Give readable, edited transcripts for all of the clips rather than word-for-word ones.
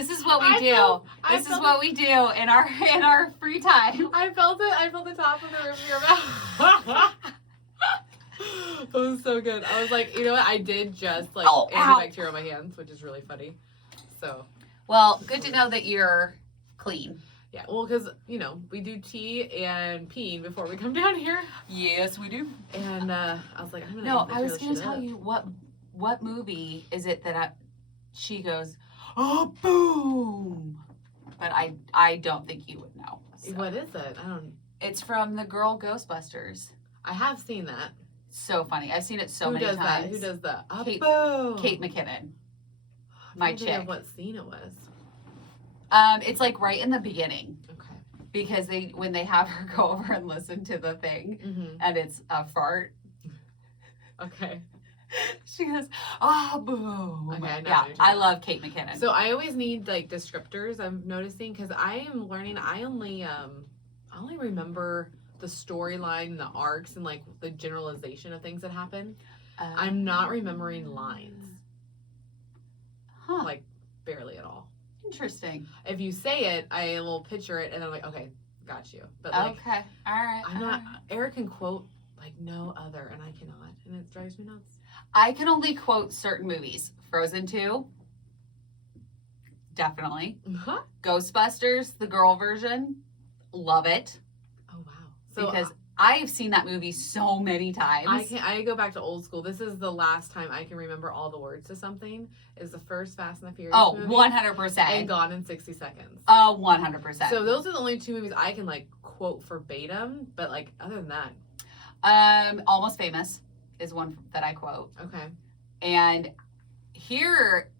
This is what we do. This is what we do in our free time. I felt the top of the roof of your mouth. It was so good. I was like, you know what? I did just like antibacterial on my hands, which is really funny. So. Well, good to know that you're clean. Yeah, well, because, you know, we do tea and peeing before we come down here. Yes, we do. And I was like, I'm going to I was going to tell you what movie is it that she goes, oh, boom. But I don't think you would know. So. What is it? It's from the girl Ghostbusters. I have seen that. So funny. I've seen it so many times. Who does that? Kate McKinnon. My chick. I don't know what scene it was. It's like right in the beginning. Okay. Because when they have her go over and listen to the thing, and it's a fart. Okay. She goes, boom. Okay, I love Kate McKinnon. So I always need like descriptors. I'm noticing because I am learning. I only remember the storyline, the arcs, and like the generalization of things that happen. I'm not remembering lines. Like barely at all. Interesting. If you say it, I will picture it, and I'm like, okay, got you. But like, okay, all right. I'm not. Eric can quote like no other, and I cannot, and it drives me nuts. I can only quote certain movies. Frozen 2, definitely. Ghostbusters, the girl version, love it. Oh wow! So because I've seen that movie so many times. I go back to old school. This is the last time I can remember all the words to something. Is the first Fast and the Furious movie. 100%. And Gone in 60 Seconds. Oh, 100%. So those are the only two movies I can like quote verbatim. But like other than that, Almost Famous is one that I quote. Okay. And here's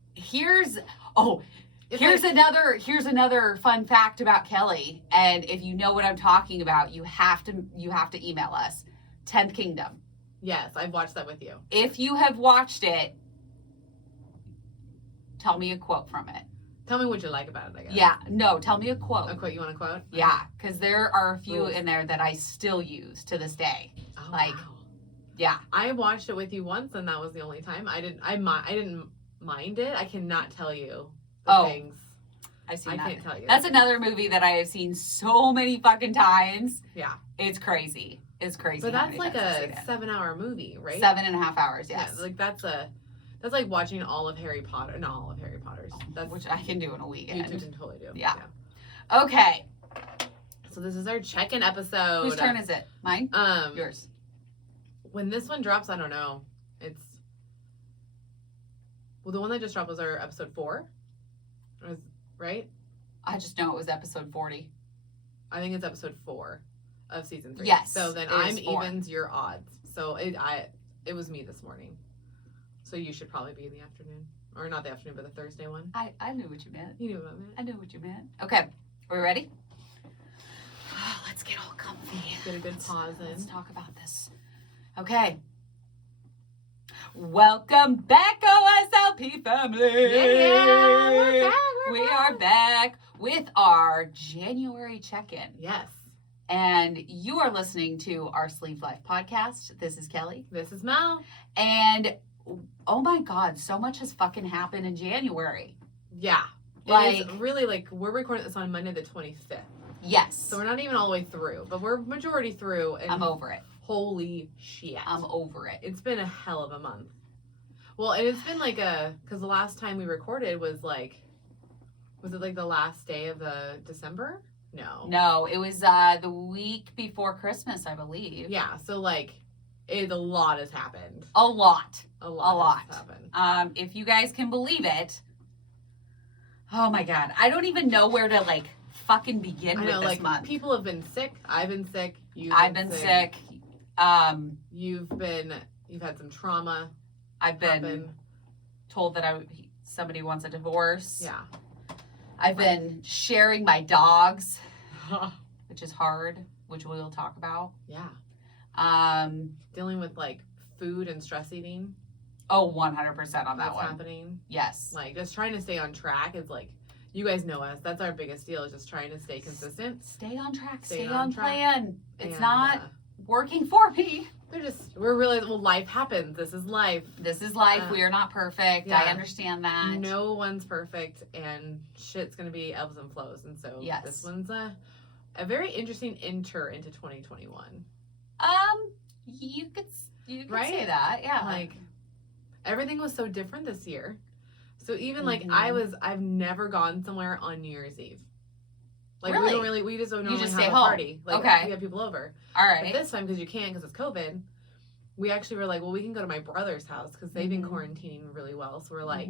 another fun fact about Kelly. And if you know what I'm talking about, you have to email us. 10th Kingdom. Yes, I've watched that with you. If you have watched it, tell me a quote from it. Tell me what you like about it, I guess. Yeah, no, tell me a quote. A quote you want to quote? Yeah, because there are a few in there that I still use to this day. Oh, like, wow. Yeah. I watched it with you once, and that was the only time. I didn't mind it. I cannot tell you the things. I can't tell you. That's another movie that I have seen so many fucking times. Yeah. It's crazy. But that's like a 7-hour movie, right? 7.5 hours, yes. Yeah, like that's like watching all of Harry Potter. Not all of Harry Potter's. Which I can do in a weekend. You can totally do. Yeah. Okay. So this is our check-in episode. Whose turn is it? Mine? Yours. When this one drops, I don't know. Well, the one that just dropped was our episode 4. Right? I just know it was episode 40. I think it's episode 4 of season 3. Yes. So then I'm evens, you're odds. So it was me this morning. So you should probably be in the afternoon. Or not the afternoon, but the Thursday one. I knew what you meant. You knew what I meant. I knew what you meant. Okay. Are we ready? Let's get all comfy. Get a good pause in. Let's talk about this. Okay. Welcome back, OSLP family. Yeah, we're back. We are back with our January check-in. Yes. And you are listening to our Sleeve Life podcast. This is Kelly. This is Mel. And oh my God, so much has fucking happened in January. Yeah. Like, it's really like, we're recording this on Monday the 25th. Yes. So we're not even all the way through, but we're majority through. And I'm over it. Holy shit. I'm over it. It's been a hell of a month. Well, and it's been like because the last time we recorded was it like the last day of the December? No, it was the week before Christmas, I believe. Yeah, so like a lot has happened. A lot has happened. If you guys can believe it. Oh my God, I don't even know where to like fucking begin with this month. People have been sick. I've been sick. I've been sick. You've had some trauma. I've been told that somebody wants a divorce. Yeah. I've been sharing my dogs, which is hard, which we'll talk about. Yeah. Dealing with like food and stress eating. Oh, 100% on that one. That's happening. Yes. Like just trying to stay on track is like, you guys know us. That's our biggest deal, is just trying to stay consistent. Stay on track. Stay on plan. It's not working for me. We're really, well, life happens. This is life. This is life. We are not perfect. Yeah. I understand that. No one's perfect, and shit's going to be ebbs and flows. And so this one's a very interesting enter into 2021. You could right? say that. Yeah. Like, everything was so different this year. So even like I've never gone somewhere on New Year's Eve. Like we just don't normally have a party. Like we have people over. All right. But this time, because you can't, because it's COVID, we actually were like, well, we can go to my brother's house because they've been quarantining really well. So we're like,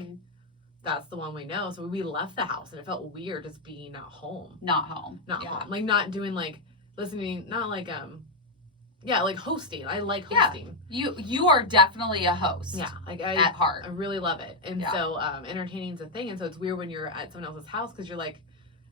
that's the one we know. So we left the house, and it felt weird just being at home. Not home. Like not doing like listening, not like like hosting. I like hosting. Yeah. You are definitely a host. Yeah, like at heart. I really love it, and so entertaining is a thing. And so it's weird when you're at someone else's house because you're like,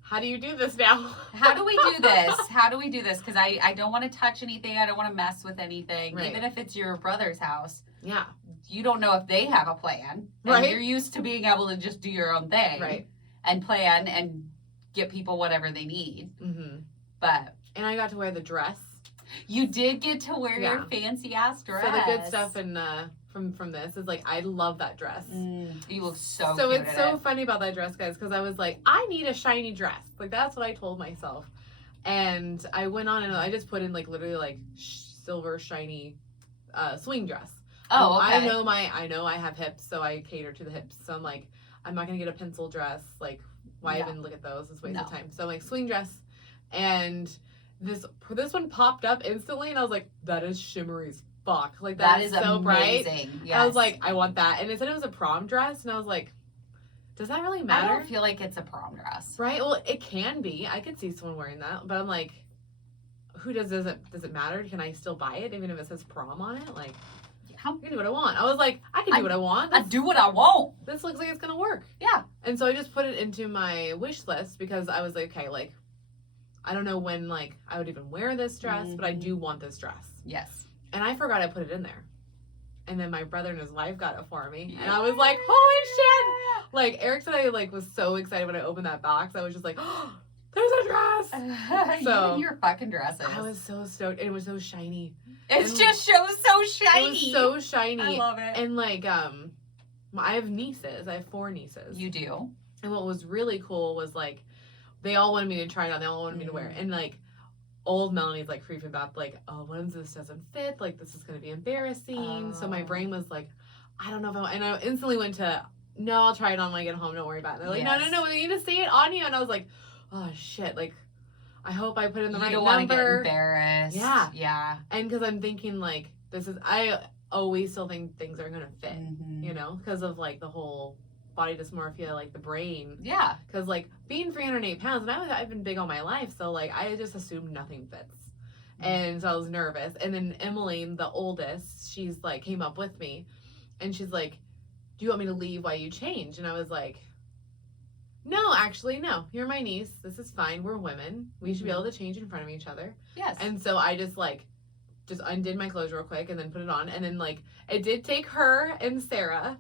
how do you do this now? How do we do this? How do we do this? Because I don't want to touch anything. I don't want to mess with anything. Right. Even if it's your brother's house. Yeah. You don't know if they have a plan. Right. And you're used to being able to just do your own thing. Right. And plan and get people whatever they need. Mm-hmm. But. And I got to wear the dress. You did get to wear your fancy ass dress. So the good stuff and from this is like I love that dress. You look so So cute it's so funny about that dress, guys, because I was like, I need a shiny dress. Like that's what I told myself. And I went on and I just put in like literally like silver shiny swing dress. Oh, okay. I know I have hips, so I cater to the hips. So I'm like, I'm not gonna get a pencil dress. Like, why even look at those? It's a waste of time. So I'm like swing dress, and this one popped up instantly, and I was like, that is shimmery as fuck. Like that is so amazing. Bright. Yes. I was like, I want that, and it said it was a prom dress, and I was like, does that really matter? I don't feel like it's a prom dress. Right? Well, it can be. I could see someone wearing that, but I'm like, does it matter? Can I still buy it even if it says prom on it? Like. I can do what I want. I was like, I can do what I want. I do what I want. This looks like it's going to work. Yeah. And so I just put it into my wish list because I was like, okay, like, I don't know when, like, I would even wear this dress, but I do want this dress. Yes. And I forgot I put it in there. And then my brother and his wife got it for me. Yeah. And I was like, holy shit. Like, Eric said I, like, was so excited when I opened that box. I was just like, oh, there's a dress. So, you and your fucking dresses. I was so stoked. And it was so shiny. It just shows so shiny. It was so shiny. I love it. And like, I have nieces. I have 4 nieces. You do. And what was really cool was like, they all wanted me to try it on. They all wanted me to wear it. And like, old Melanie's like creeping back, like, oh, what if this doesn't fit? Like, this is gonna be embarrassing. So my brain was like, I don't know if and I instantly went to, no, I'll try it on when I get home. Don't worry about it. And they're like, no, we need to see it on you. And I was like, oh shit, like. I hope I put in the right number. You don't want to get embarrassed. Yeah. Yeah. And because I'm thinking, like, I always still think things are going to fit, you know, because of, like, the whole body dysmorphia, like, the brain. Yeah. Because, like, being 308 pounds, and I've been big all my life, so, like, I just assumed nothing fits. And so I was nervous. And then Emily, the oldest, she's, like, came up with me, and she's like, do you want me to leave while you change? And I was like, no, actually, no. You're my niece. This is fine. We're women. We should be able to change in front of each other. Yes. And so I just undid my clothes real quick and then put it on. And then, like, it did take her and Sarah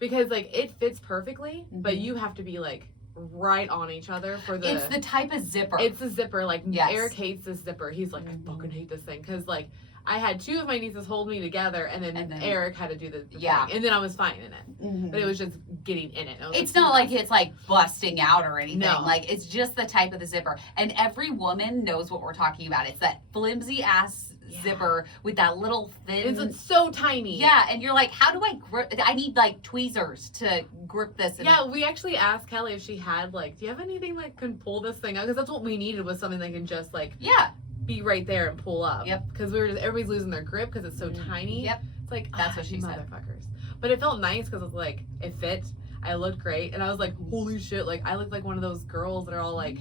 because, like, it fits perfectly, but you have to be, like, right on each other for the... It's the type of zipper. It's a zipper. Like, Eric hates this zipper. He's like, I fucking hate this thing. Because, like, I had 2 of my nieces hold me together, and then Eric had to do the thing. And then I was fine in it. But it was just getting in it. It's not like it's, like, busting out or anything. No. Like, it's just the type of the zipper. And every woman knows what we're talking about. It's that flimsy-ass zipper with that little thin... It's so tiny. Yeah, and you're like, how do I grip... I need, like, tweezers to grip this. Yeah, we actually asked Kellie if she had, like, do you have anything that can pull this thing out? Because that's what we needed, was something that can just, like... Yeah. Be right there and pull up. Yep. Because everybody's losing their grip because it's so tiny. Yep. It's like, that's what she said. Motherfuckers. But it felt nice because it was like, it fit. I looked great. And I was like, holy shit. Like, I looked like one of those girls that are all like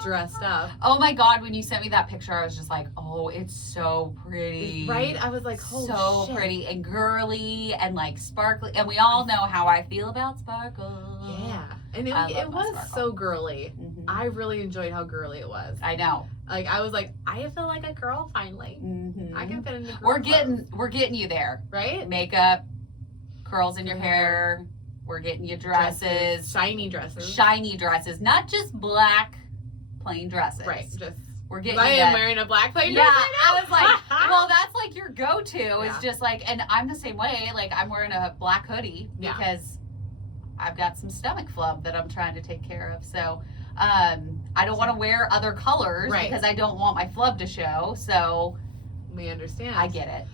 dressed up. Oh my God. When you sent me that picture, I was just like, oh, it's so pretty. Right? I was like, holy shit. So pretty and girly and like sparkly. And we all know how I feel about sparkle. Yeah. And it was so girly. I really enjoyed how girly it was. I know. Like, I was like, I feel like a girl finally. I can fit into girl We're getting you there. Right? Makeup, curls in your hair. We're getting you dresses. Shiny dresses. Shiny dresses. Not just black, plain dresses. Right. Just we're getting. I am wearing a black plate dress. Yeah, right now. I was like, well, that's like your go-to. Yeah. It's just like, and I'm the same way. Like I'm wearing a black hoodie because I've got some stomach flub that I'm trying to take care of. So I don't want to wear other colors because I don't want my flub to show. So we understand. I get it.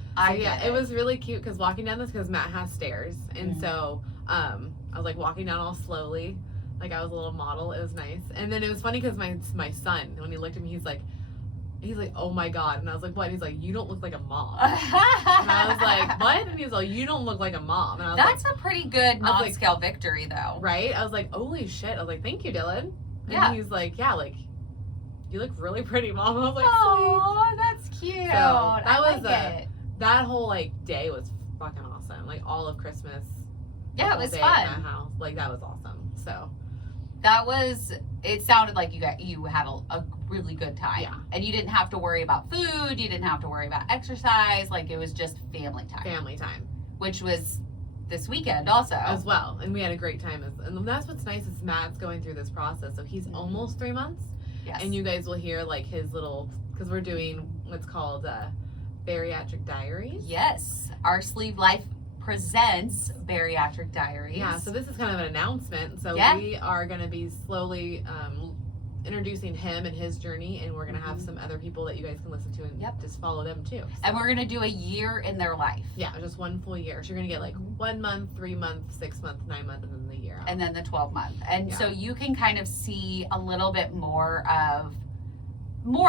It was really cute because walking down this, because Matt has stairs, and so I was like walking down all slowly, like I was a little model. It was nice, and then it was funny because my son, when he looked at me, he's like, oh my god, and I was like, what? And he's like, you don't look like a mom. And I was like, what? And he's like, you don't look like a mom. And I was That's a pretty good non-scale victory, though. Right? I was like, holy shit. I was like, thank you, Dylan. And he's like, yeah, like, you look really pretty, Mom. I was like, oh, that's cute. So that was that whole like day was fucking awesome. Like all of Christmas. Yeah, it was fun. At my house. Like that was awesome. So it sounded like you had a really good time. Yeah. And you didn't have to worry about food, you didn't have to worry about exercise, like it was just family time. Family time. Which was this weekend also. As well. And we had a great time. And that's what's nice is Matt's going through this process. So he's almost 3 months. Yes. And you guys will hear like his little, because we're doing what's called bariatric diaries. Yes. Our Sleeve Life presents Bariatric Diaries. Yeah, so this is kind of an announcement. So we are going to be slowly introducing him and his journey, and we're going to have some other people that you guys can listen to and just follow them too. So. And we're going to do a year in their life. Yeah, just one full year. So you're going to get like 1 month, 3 months, 6 months, 9 months, and then the year. And then the 12 month. And so you can kind of see a little bit more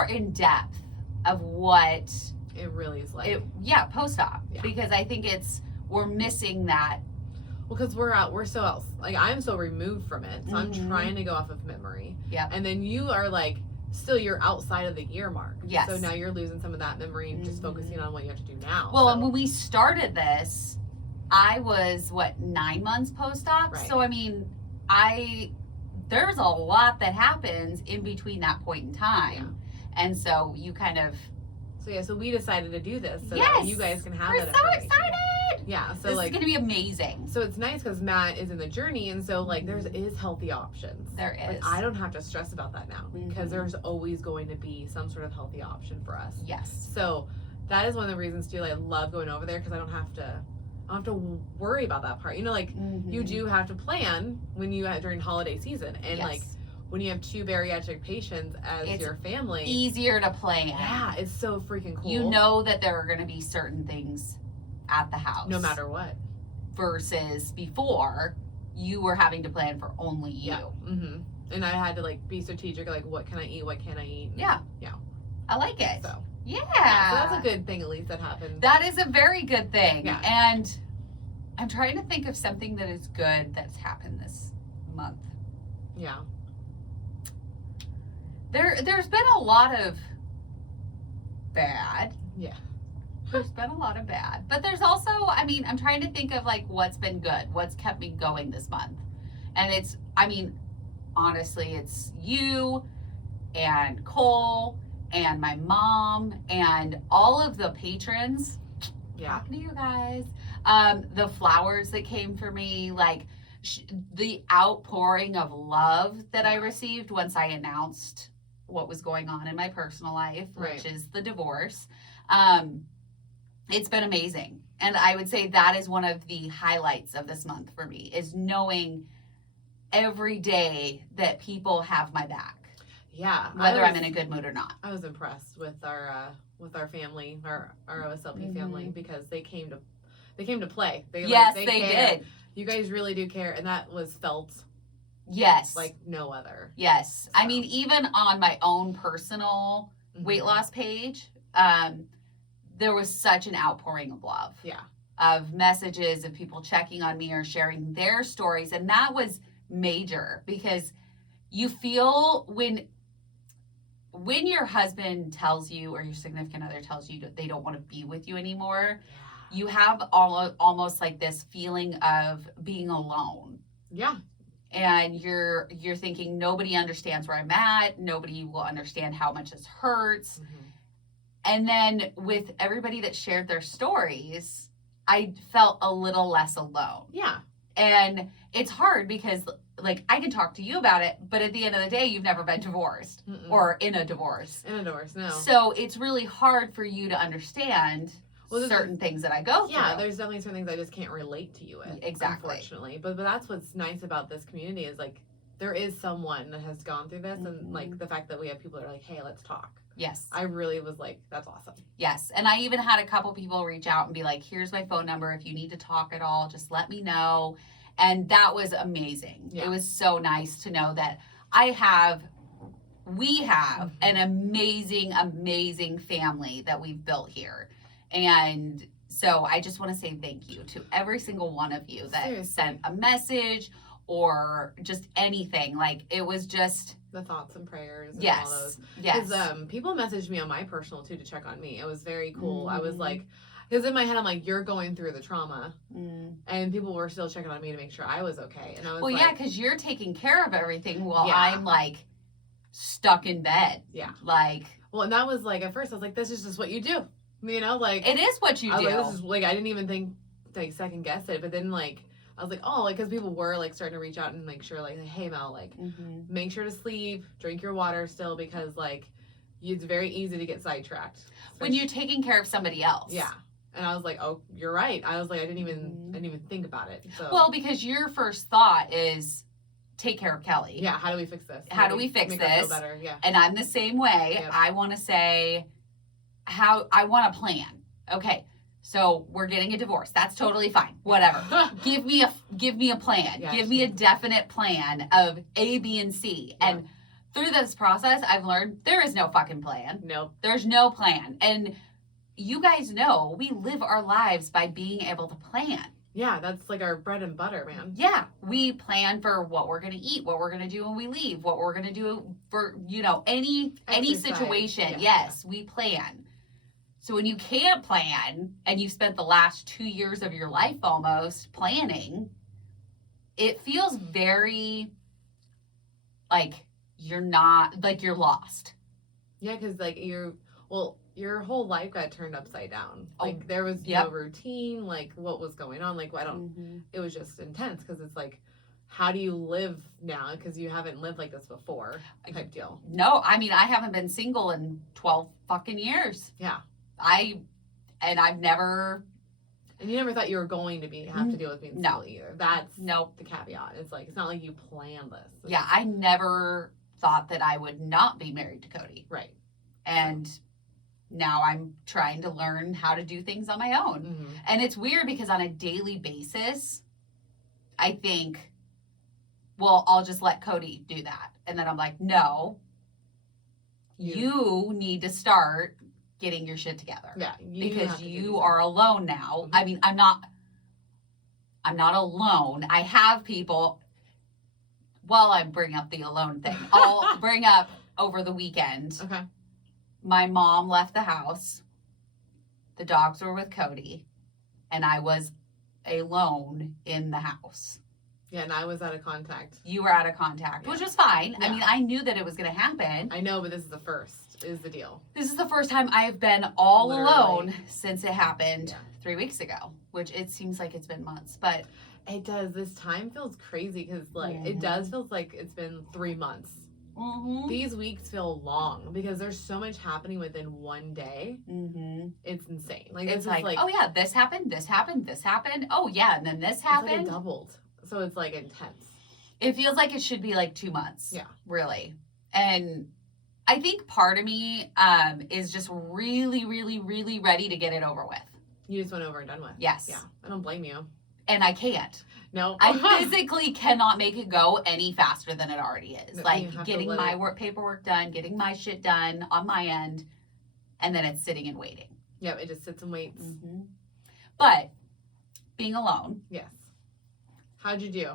in depth of what it really is like. Post-op. Yeah. Because I think we're missing that. Well, because we're so else. Like I'm so removed from it, so I'm trying to go off of memory. Yeah. And then you are like, still you're outside of the year mark. Yes. So now you're losing some of that memory and just focusing on what you have to do now. Well, and when we started this, I was 9 months post-op. Right. So I mean, there's a lot that happens in between that point in time, and so you kind of. So we decided to do this so that you guys can have that information. We're so excited! Yeah, so this is gonna be amazing. So it's nice because Matt is in the journey, and so like there is healthy options. There is. Like, I don't have to stress about that now because there's always going to be some sort of healthy option for us. Yes. So that is one of the reasons too. Like, I love going over there because I don't have to worry about that part. You know, like you do have to plan when during holiday season, and like. When you have 2 bariatric patients as your family, easier to plan. Yeah, it's so freaking cool. You know that there are going to be certain things at the house, no matter what. Versus before, you were having to plan for only you. Yeah. And I had to like be strategic, like what can I eat, what can't I eat. Yeah. Yeah. I like it. So. Yeah. So that's a good thing, at least that happened. That is a very good thing. Yeah. And I'm trying to think of something that is good that's happened this month. Yeah. There's been a lot of bad. Yeah. There's been a lot of bad. But there's also, I mean, I'm trying to think of like what's been good, what's kept me going this month. And honestly, it's you and Cole and my mom and all of the patrons. Yeah. Talking to you guys. The flowers that came for me, like the outpouring of love that I received once I announced what was going on in my personal life, which is the divorce. It's been amazing. And I would say that is one of the highlights of this month for me, is knowing every day that people have my back. Yeah. Whether I'm in a good mood or not. I was impressed with our family, our OSLP family, because they came to play. They did. You guys really do care, and that was felt. Yes. Like no other. Yes. So. I mean, even on my own personal weight loss page, there was such an outpouring of love. Yeah. Of messages of people checking on me or sharing their stories. And that was major, because you feel when your husband tells you, or your significant other tells you that they don't want to be with you anymore, you have almost like this feeling of being alone. Yeah. And you're thinking, nobody understands where I'm at. Nobody will understand how much this hurts. And then with everybody that shared their stories, I felt a little less alone. Yeah. And it's hard because, like, I can talk to you about it, but at the end of the day, you've never been divorced or in a divorce. In a divorce, no. So it's really hard for you to understand certain things that I go through. Yeah, there's definitely certain things I just can't relate to you with. Exactly. Unfortunately. But that's what's nice about this community is, like, there is someone that has gone through this, and, like, the fact that we have people that are like, hey, let's talk. Yes. I really was like, that's awesome. Yes. And I even had a couple people reach out and be like, here's my phone number. If you need to talk at all, just let me know. And that was amazing. Yeah. It was so nice to know that we have an amazing, amazing family that we've built here. And so I just want to say thank you to every single one of you that sent a message or just anything. Like, it was just the thoughts and prayers and yes, all those. Yes. Because people messaged me on my personal too to check on me. It was very cool. I was like, because in my head I'm like, you're going through the trauma, and people were still checking on me to make sure I was okay. And I was yeah, because you're taking care of everything while I'm like stuck in bed. Yeah. Like, well, and that was like, at first I was like, this is just what you do. You know, like, it is what you do. Like, this is like, I didn't even think, like, second guess it, but then, like, I was like, oh, like, because people were, like, starting to reach out and make sure, like, hey, Mel, like, make sure to sleep, drink your water still, because, like, it's very easy to get sidetracked. When you're taking care of somebody else. Yeah. And I was like, oh, you're right. I was like, I didn't even think about it. So. Well, because your first thought is, take care of Kellie. Yeah, how do we fix this? How do we fix make this? Her feel better. Yeah. And I'm the same way. Yep. I want to say, I want a plan. Okay, so we're getting a divorce. That's totally fine. Whatever. Give me a plan. Yeah, give me a definite plan of A, B, and C. Yeah. And through this process, I've learned there is no fucking plan. Nope. There's no plan. And you guys know we live our lives by being able to plan. Yeah, that's like our bread and butter, man. Yeah, we plan for what we're going to eat, what we're going to do when we leave, what we're going to do for, any situation. Yeah. Yes, we plan. So when you can't plan and you spent the last 2 years of your life almost planning, it feels very like you're lost. Yeah, because like your whole life got turned upside down. Like there was no routine, like what was going on. Like it was just intense because it's like, how do you live now? Because you haven't lived like this before type deal. No, I mean, I haven't been single in 12 fucking years. Yeah. I've never. And you never thought you were going to have to deal with being single either. That's the caveat. It's like, it's not like you planned this. Yeah, I never thought that I would not be married to Cody. Right. And now I'm trying to learn how to do things on my own. Mm-hmm. And it's weird because on a daily basis, I think, well, I'll just let Cody do that. And then I'm like, no, you need to start getting your shit together. Yeah. Because you are alone now. Mm-hmm. I mean, I'm not alone. I have people. While I bring up the alone thing, I'll bring up over the weekend. Okay. My mom left the house. The dogs were with Cody. And I was alone in the house. Yeah, and I was out of contact. You were out of contact, which was fine. Yeah. I mean, I knew that it was going to happen. I know, but this is the first, is the deal. This is the first time I've been all alone since it happened 3 weeks ago, which it seems like it's been months, but... It does. This time feels crazy because, like, it does feel like it's been 3 months. Mm-hmm. These weeks feel long because there's so much happening within one day. Mm-hmm. It's insane. Like, it's like, oh, yeah, this happened, this happened, this happened. Oh, yeah, and then this happened. It's like it doubled. So it's, like, intense. It feels like it should be, like, 2 months. Yeah. Really. And I think part of me is just really, really, really ready to get it over with. You just went over and done with. Yes. Yeah. I don't blame you. And I can't. No. I physically cannot make it go any faster than it already is. Like getting my paperwork done, getting my shit done on my end, and then it's sitting and waiting. Yep, it just sits and waits. Mm-hmm. But being alone. Yes. How'd you do?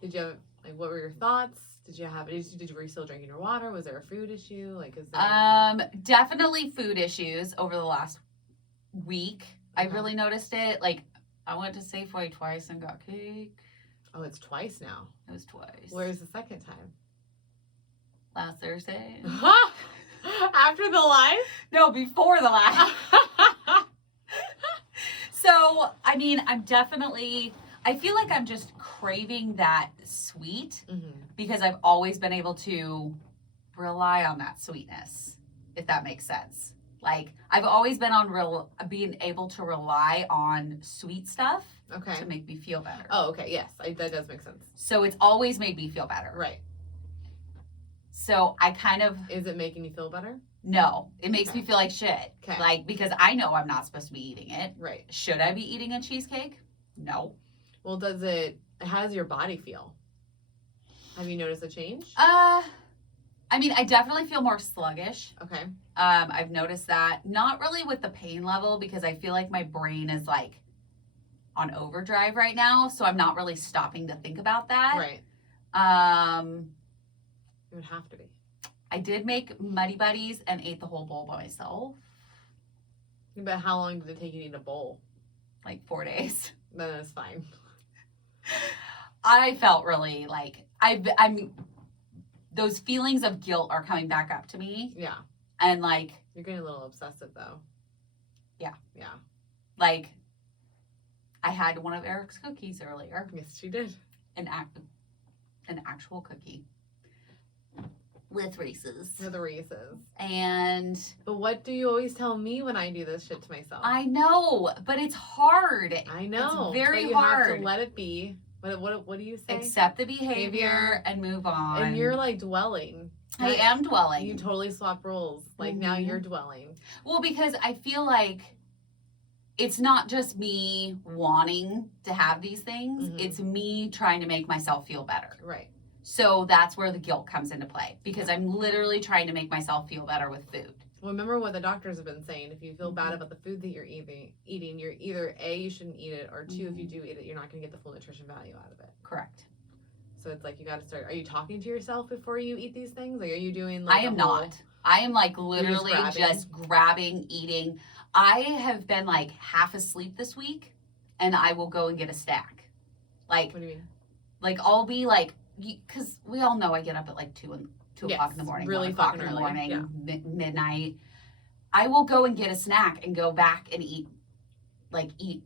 Did you have, like, what were your thoughts? Were you still drinking your water? Was there a food issue? Like, is there... Definitely food issues over the last week. I really noticed it. Like, I went to Safeway twice and got cake. Oh, it's twice now. It was twice. Where's the second time? Last Thursday. After the live? No, before the live. So, I mean, I'm definitely, I feel like I'm just craving that sweet Mm-hmm. because I've always been able to rely on that sweetness, if that makes sense. Like, I've always been being able to rely on sweet stuff Okay. to make me feel better. Oh, okay. Yes, that does make sense. So it's always made me feel better. Right. So I kind of... Is it making you feel better? No, it makes Okay. me feel like shit. Okay. Like, because I know I'm not supposed to be eating it. Right. Should I be eating a cheesecake? No. Well, how does your body feel? Have you noticed a change? I mean, I definitely feel more sluggish. Okay. I've noticed that. Not really with the pain level because I feel like my brain is like on overdrive right now. So I'm not really stopping to think about that. Right. It would have to be. I did make Muddy Buddies and ate the whole bowl by myself. But how long did it take you to eat a bowl? Like 4 days. Then it's fine. I felt really like I'm those feelings of guilt are coming back up to me. Yeah. And like You're getting a little obsessive though. Yeah. Yeah. Like I had one of Eric's cookies earlier. Yes, she did. An actual cookie. With Reese's. For the Reese's. And But what do you always tell me when I do this shit to myself? I know, but it's hard. I know. It's very but you hard. have to let it be. What do you say? Accept the behavior and move on. And you're like dwelling. I am dwelling. You totally swap roles. Like now you're dwelling. Well, because I feel like it's not just me wanting to have these things. Mhm. It's me trying to make myself feel better. Right. So that's where the guilt comes into play because I'm literally trying to make myself feel better with food. Well, remember what the doctors have been saying. If you feel bad about the food that you're eating, you're either A, you shouldn't eat it, or two, if you do eat it, you're not going to get the full nutrition value out of it. Correct. So it's like you got to start. Are you talking to yourself before you eat these things? Like, are you doing like I am not. I am like literally just grabbing, eating. I have been like half asleep this week and I will go and get a snack. Like, what do you mean? Like I'll be like, because we all know I get up at like 2 o'clock in the morning, really 1 o'clock in fucking the early, morning, yeah. Midnight. I will go and get a snack and go back and eat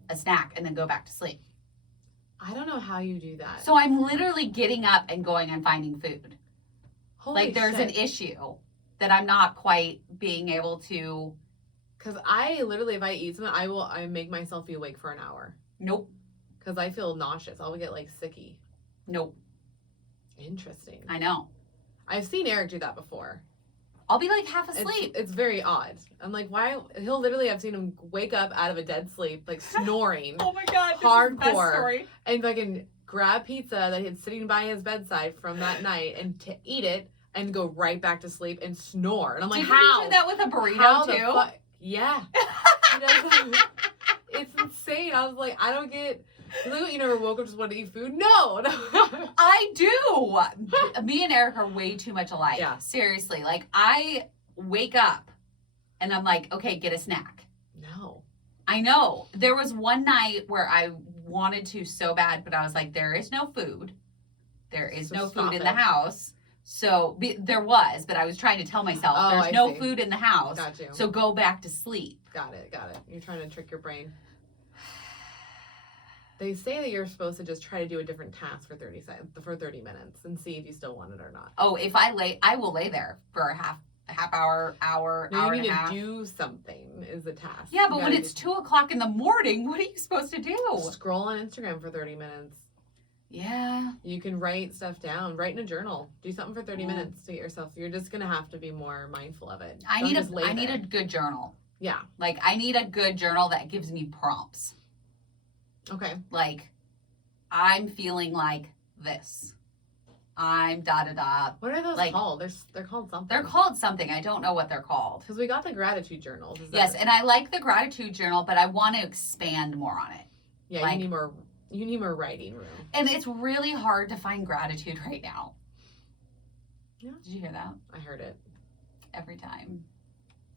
a snack and then go back to sleep. I don't know how you do that. So I'm literally getting up and going and finding food. Holy like there's shit. an issue that I'm not quite being able to. Because I literally, if I eat something, I make myself be awake for an hour. Nope. Because I feel nauseous. I'll get like sicky. Nope. Interesting. I know. I've seen Eric do that before. I'll be like half asleep. It's very odd. I'm like, why? He'll literally, I've seen him wake up out of a dead sleep, like snoring. Oh my God. Hardcore. This is the best story. And fucking grab pizza that he's sitting by his bedside from that night and to eat it and go right back to sleep and snore. And I'm like, Did how? you do that with a burrito How the too? fuck? Yeah. He does. It's insane. I was like, I don't get. Like, you never woke up just wanted to eat food? No. I do. Me and Eric are way too much alike. Yeah. Seriously. Like I wake up and I'm like, okay, get a snack. No. I know. There was one night where I wanted to so bad, but I was like, there is no food. There is So no stop food in it. the house. So there was, but I was trying to tell myself, Oh, there's I no see. food in the house. Got you. So go back to sleep. Got it. You're trying to trick your brain. They say that you're supposed to just try to do a different task for 30 minutes and see if you still want it or not. Oh, if I will lay there for a half hour, hour No, you and need a half. to do something is the task. Yeah, You but when gotta it's 2 o'clock in the morning, what are you supposed to do? scroll on Instagram for 30 minutes. Yeah. You can write stuff down. Write in a journal. Do something for 30 minutes to get yourself. You're just gonna have to be more mindful of it. I Don't need just lay I need there. a good journal. Yeah. Like I need a good journal that gives me prompts. Okay. Like I'm feeling like this. I'm da da da. What are those Like- called? They're called something. They're called something. I don't know what they're called. Because we got the gratitude journals. Yes, and I like the gratitude journal, but I want to expand more on it. yeah, like- you need more. You need more writing room. And it's really hard to find gratitude right now. Yeah. Did you hear that? I heard it. Every time.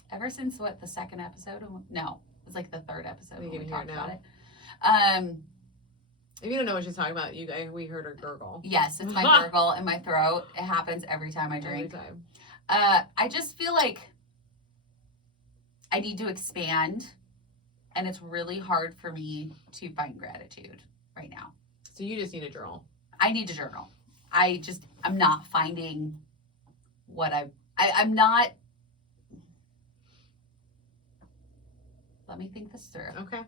Ever since the second episode? No, it was like the third episode We when we can hear talked it about now. it. If you don't know what she's talking about, we heard her gurgle. Yes, it's my gurgle in my throat. It happens every time I drink. Every time. I just feel like I need to expand, and it's really hard for me to find gratitude right now. So you just need a journal. I need to journal. I'm not finding what I'm not. Let me think this through. Okay.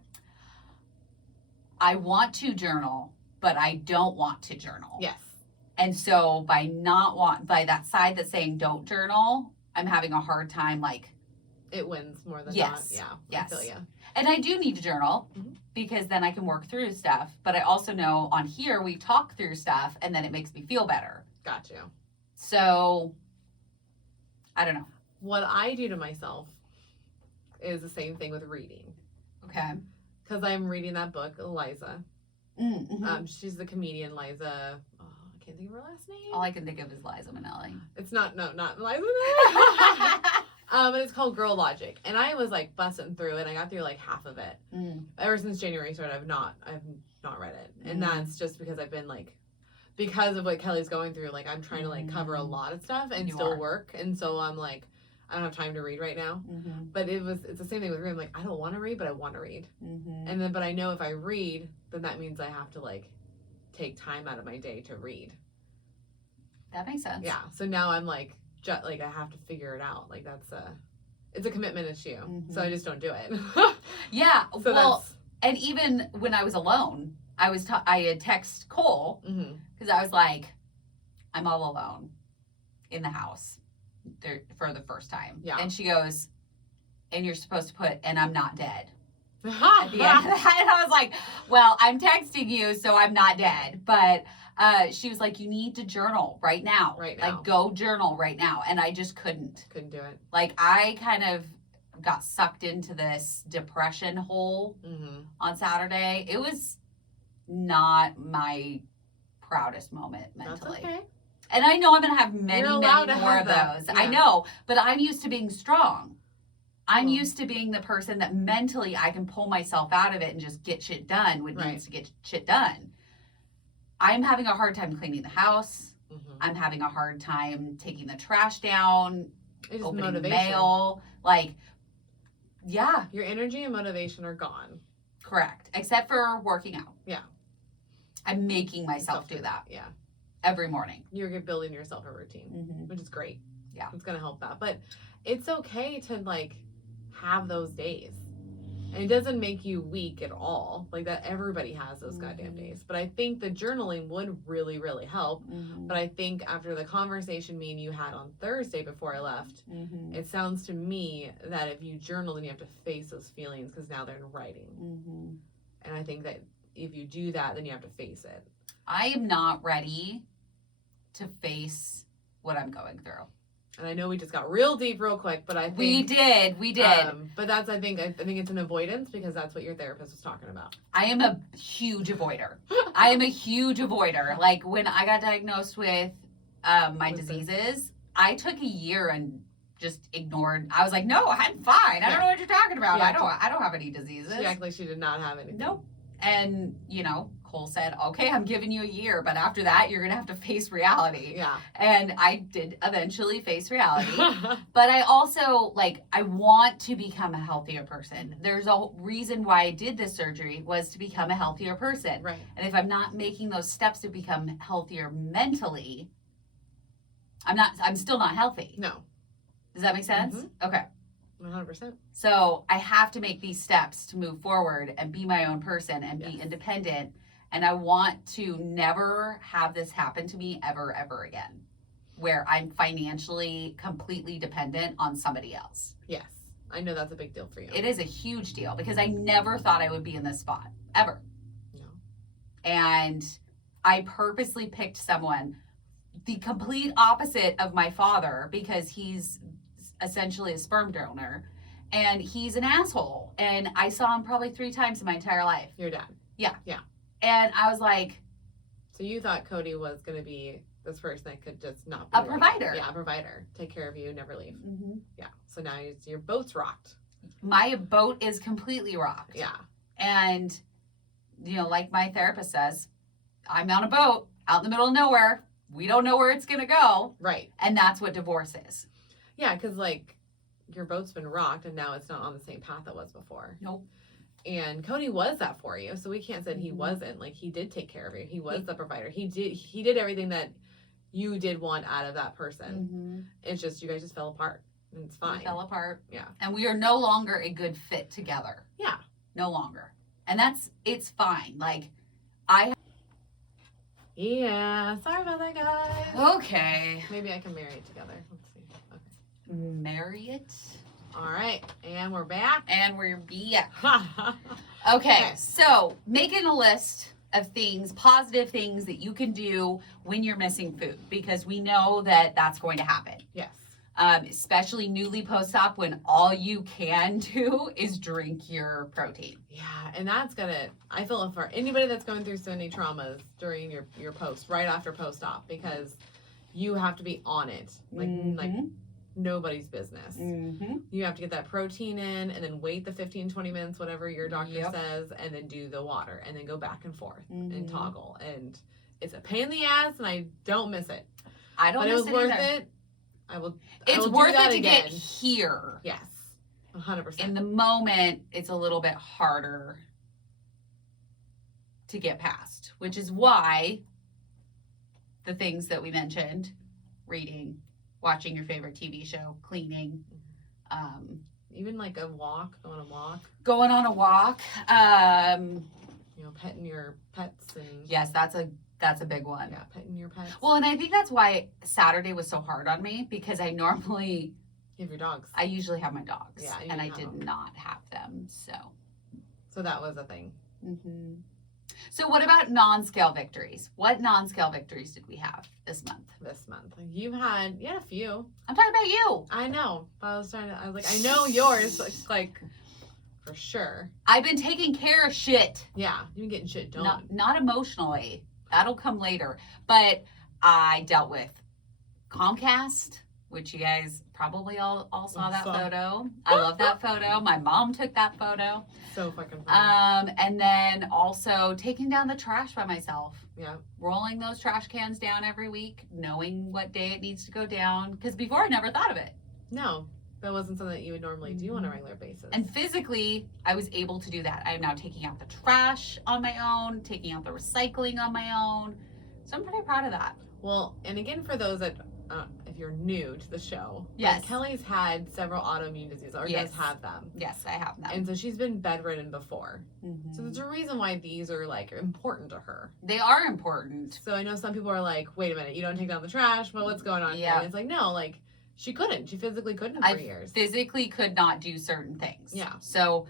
I want to journal, but I don't want to journal. Yes. And so by that side that's saying don't journal, I'm having a hard time, like, it wins more than yes, not. Yeah. yes. I feel you. And I do need to journal because then I can work through stuff. But I also know on here we talk through stuff and then it makes me feel better. Got you. So I don't know. What I do to myself is the same thing with reading. Okay. Because I'm reading that book, Liza. Mm-hmm. She's the comedian Liza. Oh, I can't think of her last name. All I can think of is Liza Minnelli. It's not Liza Minnelli. But it's called Girl Logic, and I was like busting through it. I got through like half of it. Ever since January started, I've not read it, and that's just because I've been like, because of what Kelly's going through. Like I'm trying to like cover a lot of stuff and still work, and so I'm like, I don't have time to read right now. But it's the same thing with reading. I'm like, I don't want to read, but I want to read, and then but I know if I read, then that means I have to like take time out of my day to read. That makes sense. Yeah. So now I'm like. Like I have to figure it out. Like it's a commitment issue. So I just don't do it. Yeah. So well, and even when I was alone, I had text Cole because I was like, I'm all alone in the house for the first time. Yeah. And she goes, and you're supposed to put, and I'm not dead. At the end of that, and I was like, well, I'm texting you, so I'm not dead. But she was like, you need to journal right now. Right now. Like, go journal right now. And I just couldn't. Couldn't do it. Like, I kind of got sucked into this depression hole on Saturday. It was not my proudest moment mentally. That's okay. And I know I'm going to have many more of those. Yeah. I know, but I'm used to being strong. I'm used to being the person that mentally I can pull myself out of it and just get shit done when it needs to get shit done. I'm having a hard time cleaning the house. I'm having a hard time taking the trash down, opening mail. Like, yeah. Your energy and motivation are gone. Correct. Except for working out. Yeah. I'm making myself do that. Yeah. Every morning. You're building yourself a routine, which is great. Yeah. It's going to help that. But it's okay to like have those days. And it doesn't make you weak at all. Like that everybody has those goddamn days. But I think the journaling would really, really help. But I think after the conversation me and you had on Thursday before I left, it sounds to me that if you journal, then you have to face those feelings because now they're in writing. And I think that if you do that, then you have to face it. I am not ready to face what I'm going through. And I know we just got real deep real quick, but I think we did. But that's I think it's an avoidance because that's what your therapist was talking about. I am a huge avoider. I am a huge avoider. Like when I got diagnosed with my diseases, I took a year and just ignored. I was like, no, I'm fine. I don't know what you're talking about. I don't have any diseases. She acted like she did not have anything. Nope. And Cole said, okay, I'm giving you a year, but after that, you're going to have to face reality. Yeah. And I did eventually face reality. But I also, I want to become a healthier person. There's a reason why I did this surgery was to become a healthier person. Right. And if I'm not making those steps to become healthier mentally, I'm still not healthy. No. Does that make sense? Okay. 100%. So I have to make these steps to move forward and be my own person and be independent. And I want to never have this happen to me ever, ever again, where I'm financially completely dependent on somebody else. Yes. I know that's a big deal for you. It is a huge deal because I never thought I would be in this spot, ever. No. And I purposely picked someone the complete opposite of my father because he's essentially a sperm donor and he's an asshole. And I saw him probably 3 times in my entire life. Your dad. Yeah. Yeah. And I was like... So you thought Cody was going to be this person that could just not be... A provider. Yeah, a provider. Take care of you, never leave. Yeah. So now your boat's rocked. My boat is completely rocked. Yeah. And, like my therapist says, I'm on a boat out in the middle of nowhere. We don't know where it's going to go. Right. And that's what divorce is. Yeah, because your boat's been rocked and now it's not on the same path it was before. Nope. And Cody was that for you, so we can't say he wasn't. Like, he did take care of you. He was the provider. He did everything that you did want out of that person. It's just you guys just fell apart. And it's fine. We fell apart. Yeah. And we are no longer a good fit together. Yeah. No longer. And it's fine. Like, yeah. Sorry about that, guys. Okay. Maybe I can marry it together. Let's see. Okay. Marry it. All right. And we're back. And we're back. Okay. So, making a list of things, positive things that you can do when you're missing food, because we know that that's going to happen. Yes. Especially newly post-op, when all you can do is drink your protein. Yeah, and that's I feel for anybody that's going through so many traumas during your post, right after post-op, because you have to be on it. Like nobody's business. You have to get that protein in and then wait the 15-20 minutes, whatever your doctor says, and then do the water and then go back and forth and toggle. And it's a pain in the ass, and I don't miss it. I don't miss it. But it was worth either. it. It's worth it to get here. Yes, 100%. In the moment, it's a little bit harder to get past, which is why the things that we mentioned, reading, watching your favorite TV show, cleaning, even like a walk, going on a walk, petting your pets. And yes, that's a big one. Yeah, petting your pets. Well, and I think that's why Saturday was so hard on me, because I normally you have your dogs. I usually have my dogs, yeah, and I did not have them, so that was a thing. So what about non-scale victories? What non-scale victories did we have this month? You had a few. I'm talking about you. I know. I was like, I know yours, like for sure. I've been taking care of shit. Yeah, you've been getting shit done. Not emotionally. That'll come later. But I dealt with Comcast, which you guys probably all saw that photo. I love that photo. My mom took that photo. So fucking funny. And then also taking down the trash by myself. Yeah. Rolling those trash cans down every week, knowing what day it needs to go down. Because before I never thought of it. No, that wasn't something that you would normally do on a regular basis. And physically, I was able to do that. I am now taking out the trash on my own, taking out the recycling on my own. So I'm pretty proud of that. Well, and again, for those that, if you're new to the show, yes, Kelly's had several autoimmune diseases, or does have them. Yes, I have them. And so she's been bedridden before. So there's a reason why these are like important to her. They are important. So I know some people are like, wait a minute, you don't take down the trash? Well, what's going on? Yeah. And it's like, no, like she couldn't. She physically couldn't for years. Physically could not do certain things. Yeah. So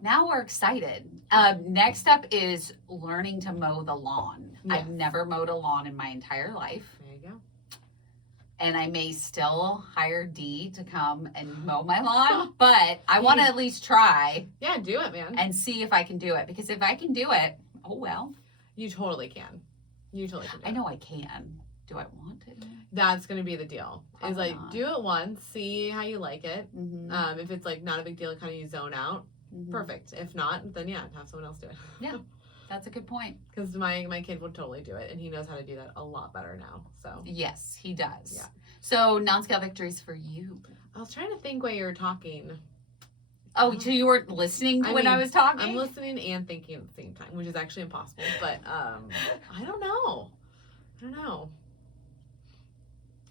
now we're excited. Next up is learning to mow the lawn. Yes. I've never mowed a lawn in my entire life. There you go. And I may still hire Dee to come and mow my lawn, but I want to at least try. Yeah, do it, man. And see if I can do it. Because if I can do it, oh well. You totally can. You totally can do it. I know I can. Do I want to? That's going to be the deal. Probably is like, not. do it once, see how you like it. If it's like not a big deal, kind of you zone out, perfect. If not, then yeah, have someone else do it. Yeah. That's a good point. Because my kid would totally do it, and he knows how to do that a lot better now. So yes, he does. Yeah. So non-scale victories for you. I was trying to think while you were talking. Oh, so you weren't listening when I was talking? I'm listening and thinking at the same time, which is actually impossible. But I don't know.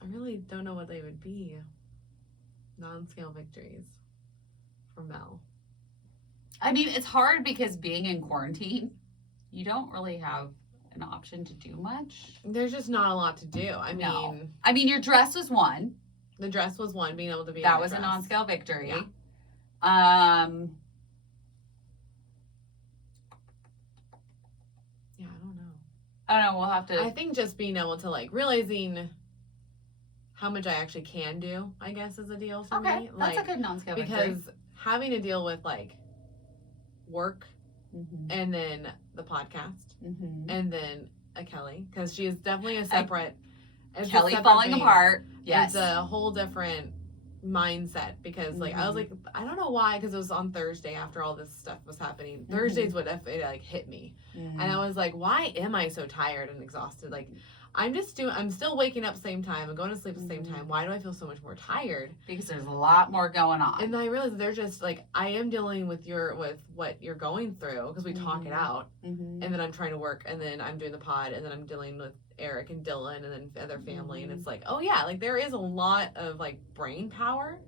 I really don't know what they would be. Non-scale victories for Mel. I mean, it's hard because being in quarantine, you don't really have an option to do much. There's just not a lot to do. I mean, your dress was one. The dress was one, being able to be that was a non-scale victory. Yeah. Yeah, I don't know. We'll have to. I think just being able to like realizing how much I actually can do, I guess, is a deal for me. That's a good non-scale victory. Because having to deal with like work and then the podcast and then a Kelly, because she is definitely a separate Kelly falling apart. Yes, it's a whole different mindset, because like I was like, I don't know why, because it was on Thursday after all this stuff was happening. Thursday's what it like hit me, and I was like, why am I so tired and exhausted? Like I'm still waking up same time and going to sleep at the same time. Why do I feel so much more tired? Because there's a lot more going on. And I realize they're just like, I am dealing with what you're going through because we talk it out. And then I'm trying to work, and then I'm doing the pod, and then I'm dealing with Eric and Dylan and then other family. And it's like, oh yeah, like there is a lot of like brain power.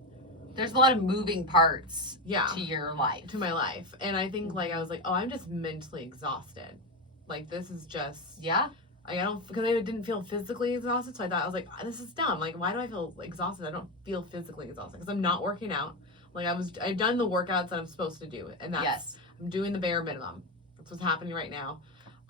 There's a lot of moving parts to your life. To my life. And I think like, I was like, oh, I'm just mentally exhausted. Like this is just. Yeah. I don't, because I didn't feel physically exhausted, so I thought, I was like, this is dumb. Like, why do I feel exhausted? I don't feel physically exhausted because I'm not working out. Like, I've done the workouts that I'm supposed to do, and that's, I'm doing the bare minimum. That's what's happening right now.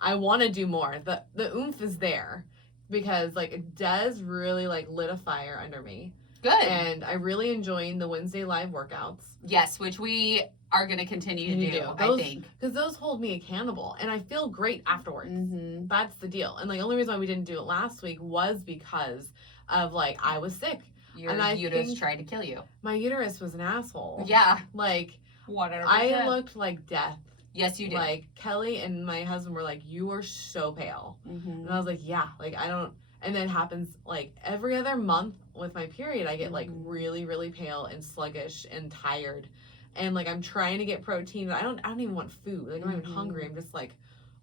I want to do more. The oomph is there because, like, it does really, like, lit a fire under me. Good. And I really enjoying the Wednesday live workouts. Yes, which we are going to continue to do, I think. Because those hold me accountable, and I feel great afterwards. That's the deal. And, like, the only reason why we didn't do it last week was because of, like, I was sick. Your uterus tried to kill you. My uterus was an asshole. Yeah. Like, 100%. I looked like death. Yes, you did. Like, Kelly and my husband were like, you are so pale. And I was like, yeah. Like, I don't... And then it happens, like, every other month with my period, I get, like, really, really pale and sluggish and tired. And, like, I'm trying to get protein, but I don't even want food. Like, I'm not even hungry. I'm just, like,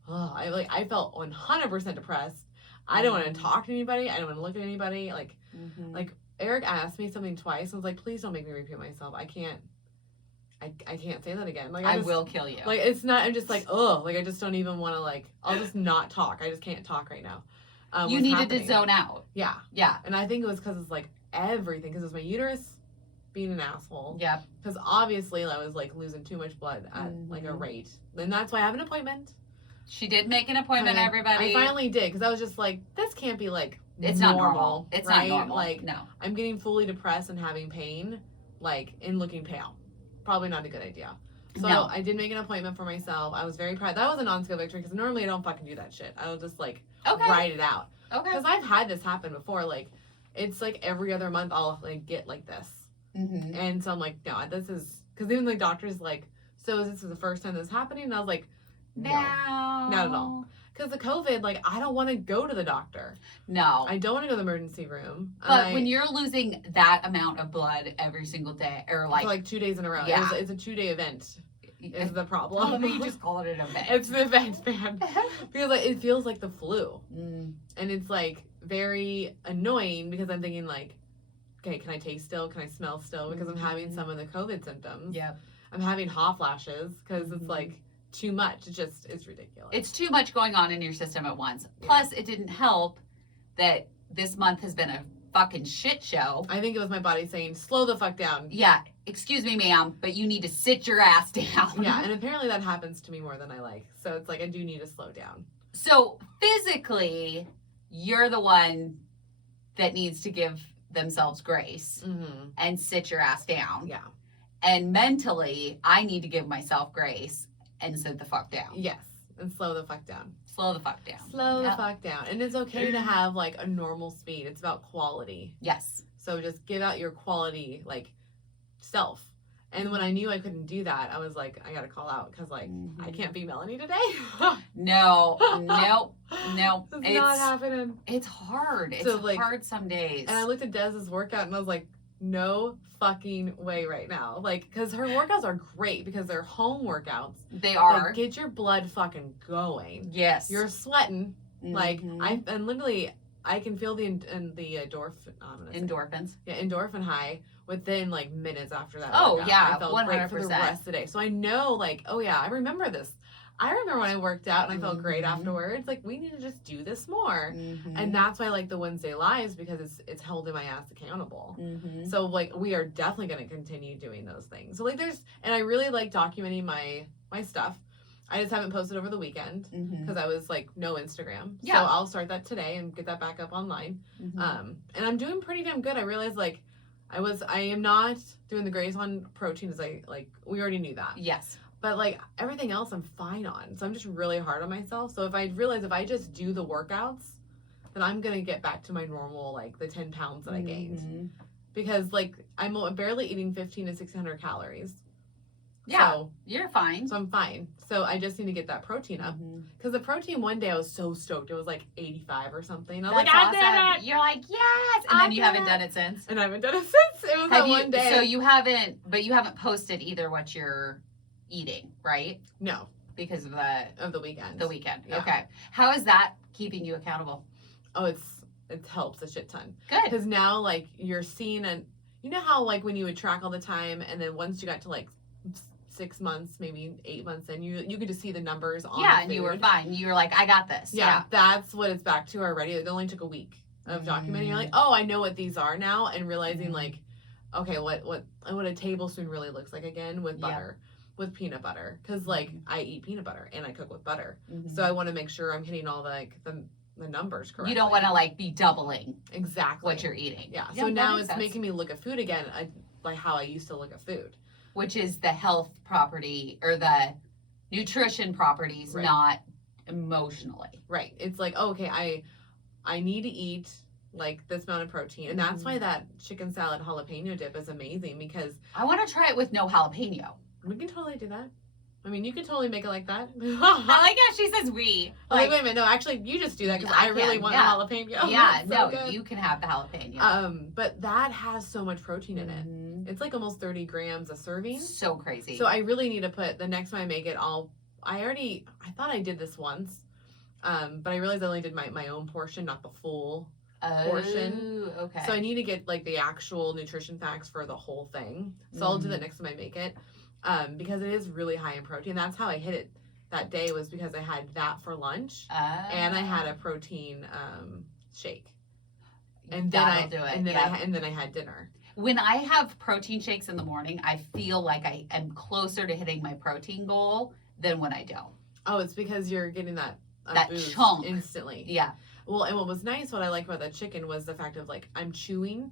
oh, I felt 100% depressed. I don't want to talk to anybody. I don't want to look at anybody. Like, Eric asked me something twice. I was like, please don't make me repeat myself. I can't say that again. Like, I will kill you. Like, it's not, I'm just like, oh, like, I just don't even want to, like, I'll just not talk. I just can't talk right now. You needed to zone out. Yeah. Yeah. And I think it was because it's like everything. Because it was my uterus being an asshole. Yeah. Because obviously I was like losing too much blood at like a rate. And that's why I have an appointment. She did make an appointment, everybody. I finally did. Because I was just like, this can't be like it's normal, not normal. It's right? not normal. Like, no. I'm getting fully depressed and having pain. Like, and looking pale. Probably not a good idea. So no. I did make an appointment for myself. I was very proud. That was a non-skill victory. Because normally I don't fucking do that shit. I'll just like write it out. Okay. Because I've had this happen before. Like, it's like every other month I'll like get like this. And so I'm like, no, this is, because even the doctor's like, so is this the first time this is happening? And I was like, no, not at all. Because the COVID, like, I don't want to go to the doctor. No. I don't want to go to the emergency room. But when you're losing that amount of blood every single day, or like... For like 2 days in a row. Yeah. It's a 2-day event. Is the problem. Well, you just call it an event. It's an event, man. Because like, it feels like the flu. And it's like very annoying because I'm thinking like, okay, can I taste still? Can I smell still? Because I'm having some of the COVID symptoms. Yeah. I'm having hot flashes because it's like too much. It's ridiculous. It's too much going on in your system at once. Yeah. Plus, it didn't help that this month has been a fucking shit show. I think it was my body saying, slow the fuck down. Yeah. Excuse me, ma'am, but you need to sit your ass down. Yeah, and apparently that happens to me more than I like. So it's like, I do need to slow down. So physically, you're the one that needs to give themselves grace and sit your ass down. Yeah. And mentally, I need to give myself grace and sit the fuck down. Yes, and slow the fuck down. Slow the fuck down. Slow the fuck down. And it's okay to have like a normal speed. It's about quality. Yes. So just give out your quality, like, self. And when I knew I couldn't do that, I was like, I gotta call out because like I can't be Melanie today. No. It's not happening. It's hard. It's like, hard some days. And I looked at Dez's workout and I was like, no fucking way right now. Like, because her workouts are great because they're home workouts. They are. Like, get your blood fucking going. Yes. You're sweating. Like, and literally, I can feel the endorphins. Yeah, endorphin high within like minutes after that. Oh workout. yeah, I felt 100%. great for the rest of the day. So I know, like, oh yeah, I remember this. I remember when I worked out and I felt great afterwards. Like, we need to just do this more. And that's why I like the Wednesday lives because it's holding my ass accountable. So like, we are definitely going to continue doing those things. So like, and I really like documenting my stuff. I just haven't posted over the weekend because I was like, no Instagram. Yeah. So I'll start that today and get that back up online. And I'm doing pretty damn good. I realized like, I am not doing the greatest on protein as we already knew that. Yes. But like everything else I'm fine on. So I'm just really hard on myself. So if I realize if I just do the workouts, then I'm going to get back to my normal, like the 10 pounds that I gained. Because like I'm barely eating 15 to 1600 calories. Yeah, So you're fine. I'm fine. So I just need to get that protein up. Because the protein one day I was so stoked. It was like 85 or something. I was That's like, awesome. I did it! You're like, yes. And I then you did haven't it. done it since. And I haven't done it since. It was that one day. So you haven't posted either what you're eating, right? No. Because of the weekend. The weekend. Yeah. Okay. How is that keeping you accountable? Oh, it helps a shit ton. Good. Because now, like, you're seeing, and you know how, like, when you would track all the time, and then once you got to, like, 6 months, maybe 8 months, and you could just see the numbers on Yeah, the and food. you were fine. You were like, I got this. Yeah, that's what it's back to already. It only took a week of documenting. You're like, oh, I know what these are now, and realizing, like, okay, what a tablespoon really looks like again with butter. With peanut butter, because like I eat peanut butter and I cook with butter, so I want to make sure I'm hitting all the numbers correctly. You don't want to like be doubling exactly what you're eating. Yeah. So now it's making me look at food again, like how I used to look at food, which is the health property or the nutrition properties, not emotionally. Right. It's like, oh, okay, I need to eat like this amount of protein, and that's why that chicken salad jalapeno dip is amazing, because I want to try it with no jalapeno. We can totally do that. I mean, you could totally make it like that. I like how she says we. Like, wait a minute. No, actually, you just do that because I really want a jalapeno. Yeah, so no, good. you can have the jalapeno. But that has so much protein in it. It's like almost 30 grams a serving. So crazy. So I really need to put, the next time I make it, I thought I did this once, but I realized I only did my own portion, not the full portion. Okay. So I need to get like the actual nutrition facts for the whole thing. So I'll do that next time I make it. Because it is really high in protein. That's how I hit it that day, was because I had that for lunch and I had a protein shake. And then and then I had dinner. When I have protein shakes in the morning, I feel like I am closer to hitting my protein goal than when I don't. Oh, it's because you're getting that boost chunk instantly. Yeah. Well, and what was nice, what I liked about that chicken was the fact of like I'm chewing.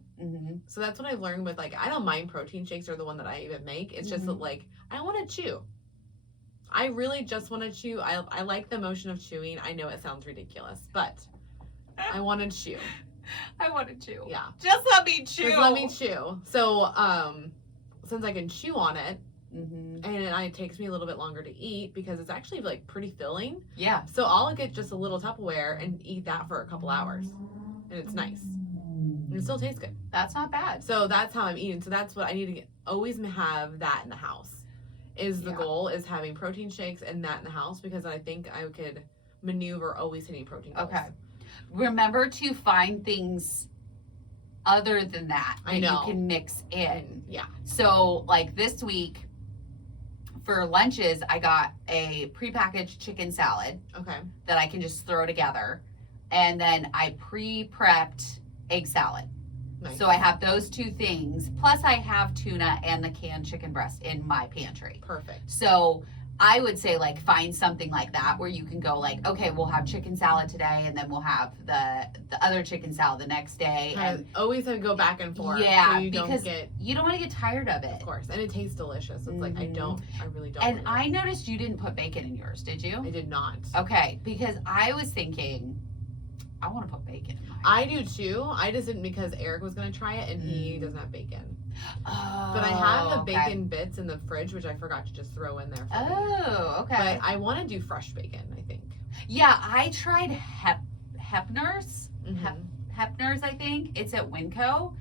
So that's what I've learned with, like, I don't mind protein shakes or the one that I even make. It's just that, like, I want to chew. I really just want to chew. I like the motion of chewing. I know it sounds ridiculous, but I want to chew. I want to chew. Yeah. Just let me chew. Just let me chew. So since I can chew on it, and it takes me a little bit longer to eat because it's actually like pretty filling. Yeah. So I'll get just a little Tupperware and eat that for a couple hours, and it's nice. And it still tastes good. That's not bad. So that's how I'm eating. So that's what I need to always have that in the house. Is the goal is having protein shakes and that in the house, because I think I could maneuver always hitting protein goals. Okay. Remember to find things other than that you can mix in. Yeah. So like this week, for lunches, I got a prepackaged chicken salad. Okay. That I can just throw together. And then I pre-prepped egg salad. Nice. So I have those two things. Plus I have tuna and the canned chicken breast in my pantry. Perfect. So I would say like find something like that where you can go like, okay, we'll have chicken salad today and then we'll have the other chicken salad the next day. And always have to go back and forth. Yeah, so you because you don't want to get tired of it. Of course. And it tastes delicious. It's like I really don't. And I noticed you didn't put bacon in yours, did you? I did not. Okay, because I was thinking I want to put bacon in mine. I do too. I just didn't because Eric was going to try it and he doesn't have bacon. Oh, but I have the bacon bits in the fridge, which I forgot to just throw in there for me. Okay. But I want to do fresh bacon, I think. Yeah, I tried Hepner's. Hepner's, I think. It's at Winco.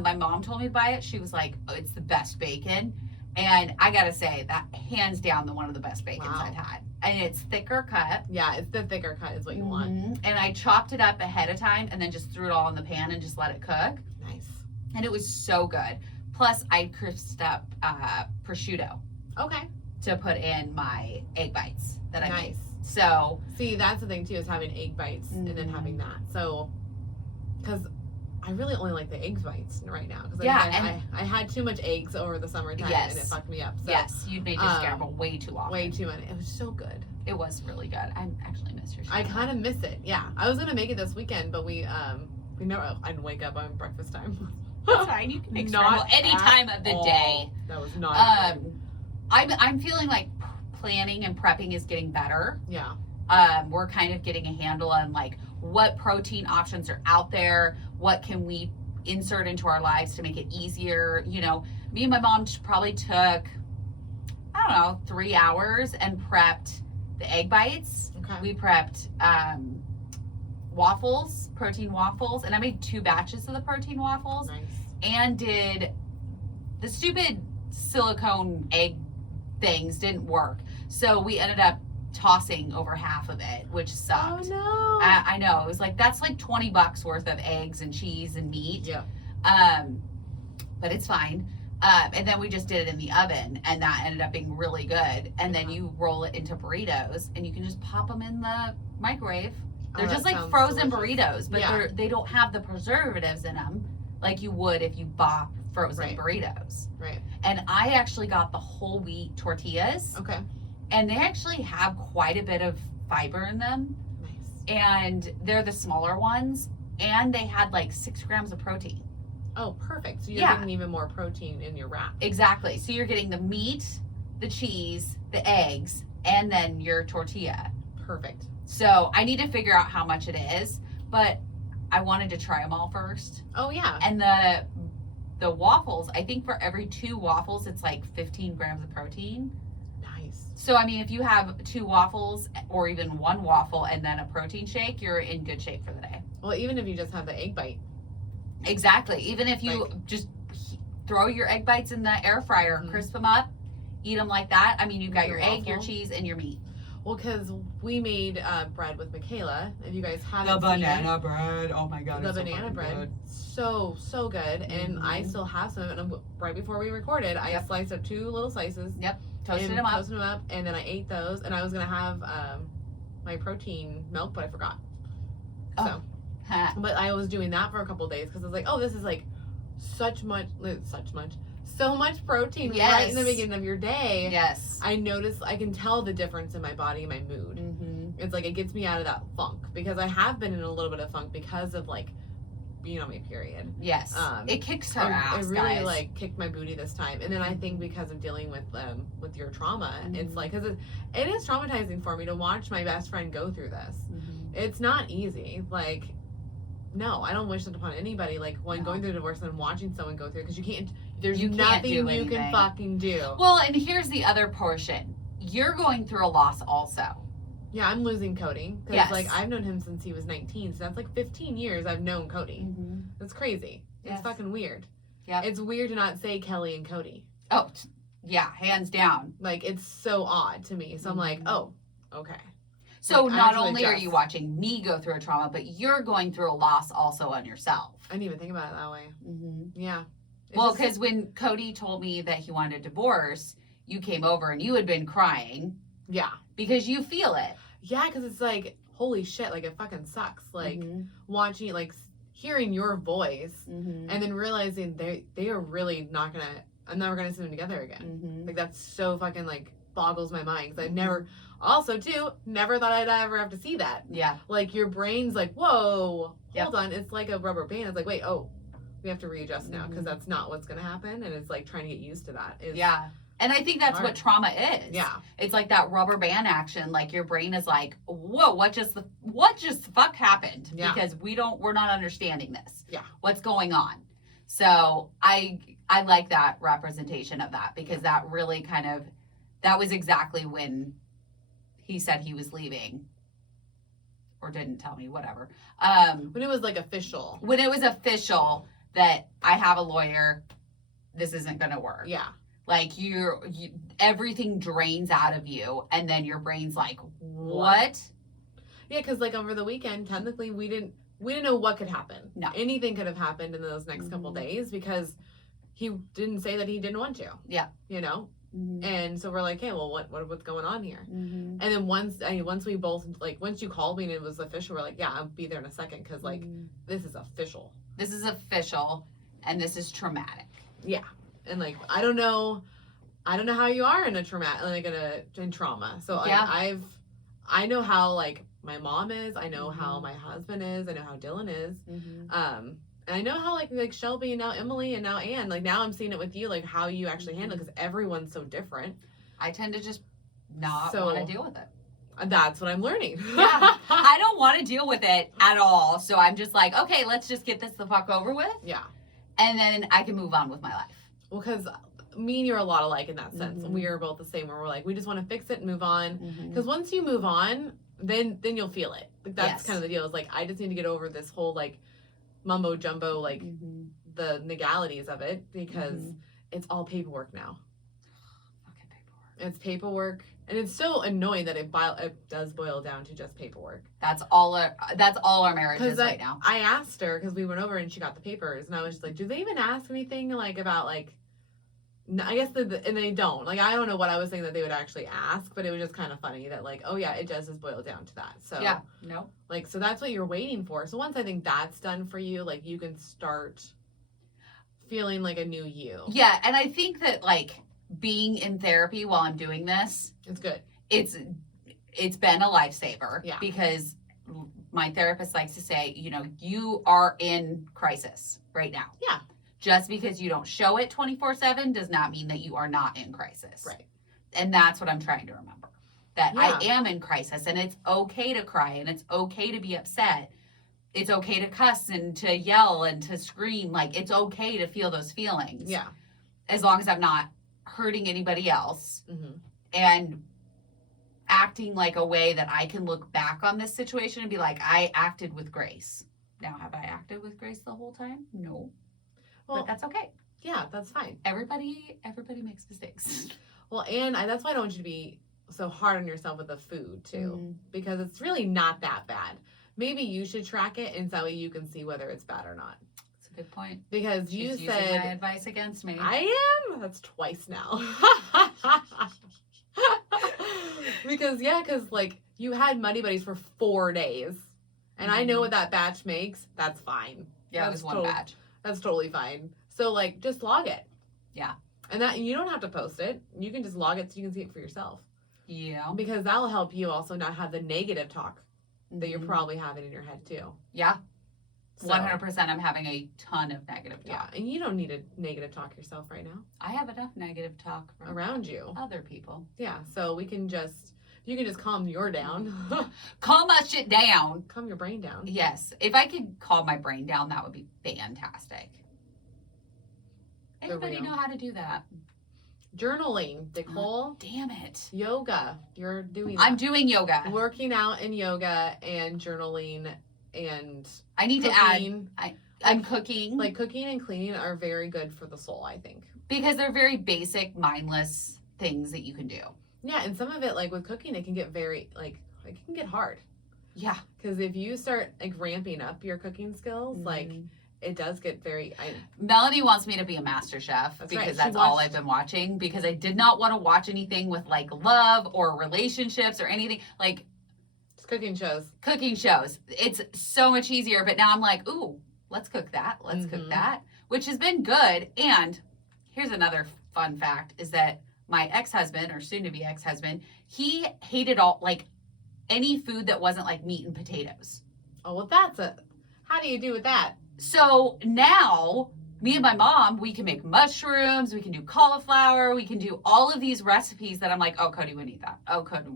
My mom told me to buy it. She was like, oh, it's the best bacon. And I got to say, that hands down one of the best bacons I've had. And it's thicker cut. Yeah, it's the thicker cut is what you want. And I chopped it up ahead of time and then just threw it all in the pan and just let it cook. Nice. And it was so good. Plus, I crisped up prosciutto. Okay. To put in my egg bites that I made. So. See, that's the thing too, is having egg bites and then having that. So, because I really only like the egg bites right now. Because I had too much eggs over the summertime and it fucked me up. So, yes, you made your scramble way too often. Way too many. It was so good. It was really good. I actually miss your scramble. I kind of miss it. Yeah. I was going to make it this weekend, but we never, I'd wake up on breakfast time. That's fine. You can make scramble any time of the day. That was not I'm feeling like planning and prepping is getting better. Yeah. We're kind of getting a handle on like what protein options are out there. What can we insert into our lives to make it easier? You know, me and my mom probably took I don't know, 3 hours and prepped the egg bites. Okay. We prepped waffles, protein waffles, and I made 2 batches of the protein waffles. Nice. And did the stupid silicone egg things didn't work. So we ended up tossing over half of it, which sucked. Oh no. I know. It was like, that's like $20 worth of eggs and cheese and meat. Yeah. But it's fine. And then we just did it in the oven, and that ended up being really good. And then you roll it into burritos, and you can just pop them in the microwave. They're just like frozen burritos, but they don't have the preservatives in them like you would if you bought frozen burritos. Right. And I actually got the whole wheat tortillas. Okay. And they actually have quite a bit of fiber in them. Nice. And they're the smaller ones. And they had like 6 grams of protein. Oh, perfect. So you're getting even more protein in your wrap. Exactly. So you're getting the meat, the cheese, the eggs, and then your tortilla. Perfect. So I need to figure out how much it is, but I wanted to try them all first. Oh, yeah. And the waffles, I think for every 2 waffles, it's like 15 grams of protein. Nice. So, I mean, if you have 2 waffles or even 1 waffle and then a protein shake, you're in good shape for the day. Well, even if you just have the egg bite. Exactly. Even if you just throw your egg bites in the air fryer, crisp them up, eat them like that. I mean, you've got your egg, your cheese, and your meat. Well, because we made bread with Michaela. If you guys haven't the banana bread. Oh my God. The banana bread. Good. So good. And I still have some. And right before we recorded, I sliced up 2 little slices. Yep. Toasted them up. And then I ate those. And I was going to have my protein milk, but I forgot. So. But I was doing that for a couple of days because I was like, oh, this is like so much protein right in the beginning of your day. Yes. I notice, I can tell the difference in my body and my mood. It's like it gets me out of that funk because I have been in a little bit of funk because of like being on my period. Yes. It kicks her ass. It really guys. like kicked my booty this time. And then I think because of dealing with your trauma, it's like, because it is traumatizing for me to watch my best friend go through this. It's not easy. Like, no, I don't wish it upon anybody. Like when going through a divorce and then watching someone go through, because you can't. There's nothing you can fucking do. Well, and here's the other portion. You're going through a loss also. Yeah, I'm losing Cody because like I've known him since he was 19, so that's like 15 years I've known Cody. That's crazy. It's fucking weird. Yeah, it's weird to not say Kellie and Cody. Oh, yeah, hands down. Like it's so odd to me. So I'm like, oh, okay. So like, not only are you watching me go through a trauma, but you're going through a loss also on yourself. I didn't even think about it that way. Yeah. Well, because when Cody told me that he wanted a divorce, you came over and you had been crying. Yeah. Because you feel it. Yeah, because it's like, holy shit, like it fucking sucks. Like watching, like hearing your voice and then realizing they are really not gonna, I'm never gonna see them together again. Like that's so fucking like boggles my mind. Because I never, also too, never thought I'd ever have to see that. Yeah. Like your brain's like, whoa, hold on. It's like a rubber band. It's like, wait, oh, we have to readjust now because that's not what's gonna happen. And it's like trying to get used to that. Yeah. And I think that's what trauma is. Yeah. It's like that rubber band action. Like your brain is like, whoa, what just the fuck happened? Yeah. Because we're not understanding this. Yeah. What's going on? So I like that representation of that because that really that was exactly when he said he was leaving. Or didn't tell me, whatever. When it was like official. When it was official that I have a lawyer, this isn't gonna work. Yeah. Like everything drains out of you, and then your brain's like, "What?" Yeah, because like over the weekend, technically we didn't know what could happen. No, anything could have happened in those next couple days because he didn't say that he didn't want to. Yeah, you know. And so we're like, hey, well, what's going on here? And then once we both once you called me and it was official, we're like, yeah, I'll be there in a second because like this is official. This is official, and this is traumatic. Yeah. And like I don't know how you are in a in trauma. So yeah. I know how like my mom is. I know how my husband is. I know how Dylan is. And I know how like Shelby and now Emily and now Ann. Like now I'm seeing it with you, like how you actually handle it because everyone's so different. I tend to just not want to deal with it. That's what I'm learning. Yeah, I don't want to deal with it at all. So I'm just like, okay, let's just get this the fuck over with. Yeah. And then I can move on with my life. Well, because me and you are a lot alike in that sense. Mhm. We are both the same where we're like, we just want to fix it and move on. Mhm. Because once you move on, then you'll feel it. Like, that's Yes. kind of the deal. It's like, I just need to get over this whole like mumbo jumbo, like Mhm. the legalities of it, because Mhm. it's all paperwork now. Fucking paperwork. It's paperwork, and it's so annoying that it does boil down to just paperwork. That's all our marriage is right now. I asked her because we went over and she got the papers, and I was just like, do they even ask anything like about like? I guess and they don't. Like, I don't know what I was saying that they would actually ask, but it was just kind of funny that like, oh yeah, it does just boil down to that. So Yeah, no. like, so that's what you're waiting for. So once I think that's done for you, like, you can start feeling like a new you. Yeah, and I think that like being in therapy while I'm doing this, It's good. It's been a lifesaver. Yeah. Because my therapist likes to say, you are in crisis right now. Yeah. Just because you don't show it 24/7 does not mean that you are not in crisis. Right. And that's what I'm trying to remember. That Yeah. I am in crisis, and it's okay to cry, and it's okay to be upset. It's okay to cuss and to yell and to scream. Like, it's okay to feel those feelings. Yeah. As long as I'm not hurting anybody else Mm-hmm. and acting like a way that I can look back on this situation and be like, I acted with grace. Now, have I acted with grace the whole time? No. Well, But that's okay. yeah, that's fine. Everybody makes mistakes. Well, and that's why I don't want you to be so hard on yourself with the food too, Mhm. because it's really not that bad. Maybe you should track it, and that way you can see whether it's bad or not. That's a good point. Because She's you using said my advice against me. I am. That's twice now. because like you had Money Buddies for 4 days, and I know Mhm. what that batch makes. That's fine. Yeah, That's it was one batch. That's totally fine. So like, just log it. Yeah. And that you don't have to post it. You can just log it so you can see it for yourself. Yeah. Because that'll help you also not have the negative talk that you're Mhm. probably having in your head too. Yeah. So, 100%. I'm having a ton of negative Yeah, talk. and you don't need to negative talk yourself right now I have enough negative talk from around you. other people. Yeah, so you can just calm your down, Calm my shit down. calm your brain down. Yes. If I could calm my brain down, that would be fantastic. Anybody real. know how to do that? Journaling, Nicole, Damn it. yoga. You're doing. I'm that. doing yoga. Working out and yoga and journaling and I need to cooking. add, I'm cooking. Like cooking and cleaning are very good for the soul, I think. Because they're very basic, mindless things that you can do. Yeah, and some of it, like with cooking, it can get very, like, it can get hard. Yeah. Because if you start, like, ramping up your cooking skills, like, Mhm. it does get very, Melanie wants me to be a master chef That's right. because She that's all watched- I've been watching, because I did not want to watch anything with like love or relationships or anything like just cooking shows. cooking shows. It's so much easier, but now I'm like, ooh, let's cook that. Let's cook Mhm. that, which has been good. And here's another fun fact is that my ex-husband, or soon to be ex-husband, he hated all like any food that wasn't like meat and potatoes. Oh, well, how do you do with that? So now, me and my mom, we can make mushrooms, we can do cauliflower, we can do all of these recipes that I'm like, oh, Cody wouldn't eat that. Oh, Cody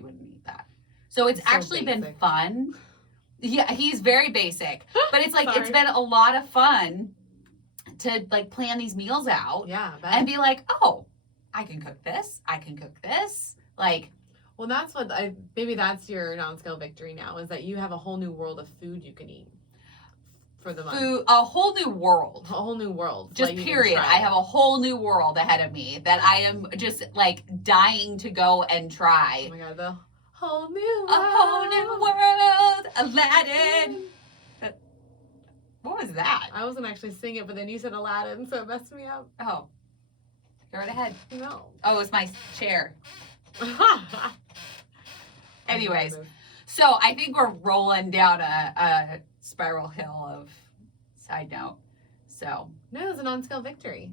wouldn't eat that. So it's It's so actually been basic. fun. Yeah, he's very basic, but it's like, it's Sorry. been a lot of fun to like plan these meals out Yeah, and be like, oh, I can cook this. I can cook this. Like, well, that's what maybe that's your non-scale victory now, is that you have a whole new world of food you can eat for the month. food, a whole new world. A whole new world. Just Like, you can period. try I it. have a whole new world ahead of me that I am just like dying to go and Oh try. my god, the whole new A whole new world, Aladdin. What was that? I wasn't actually sing it, but then you said Aladdin, so it messed me up. Oh, go right ahead. No. Oh, it's my chair. Anyways, so I think we're rolling down a spiral hill of side note. So No, it was a non-scale victory.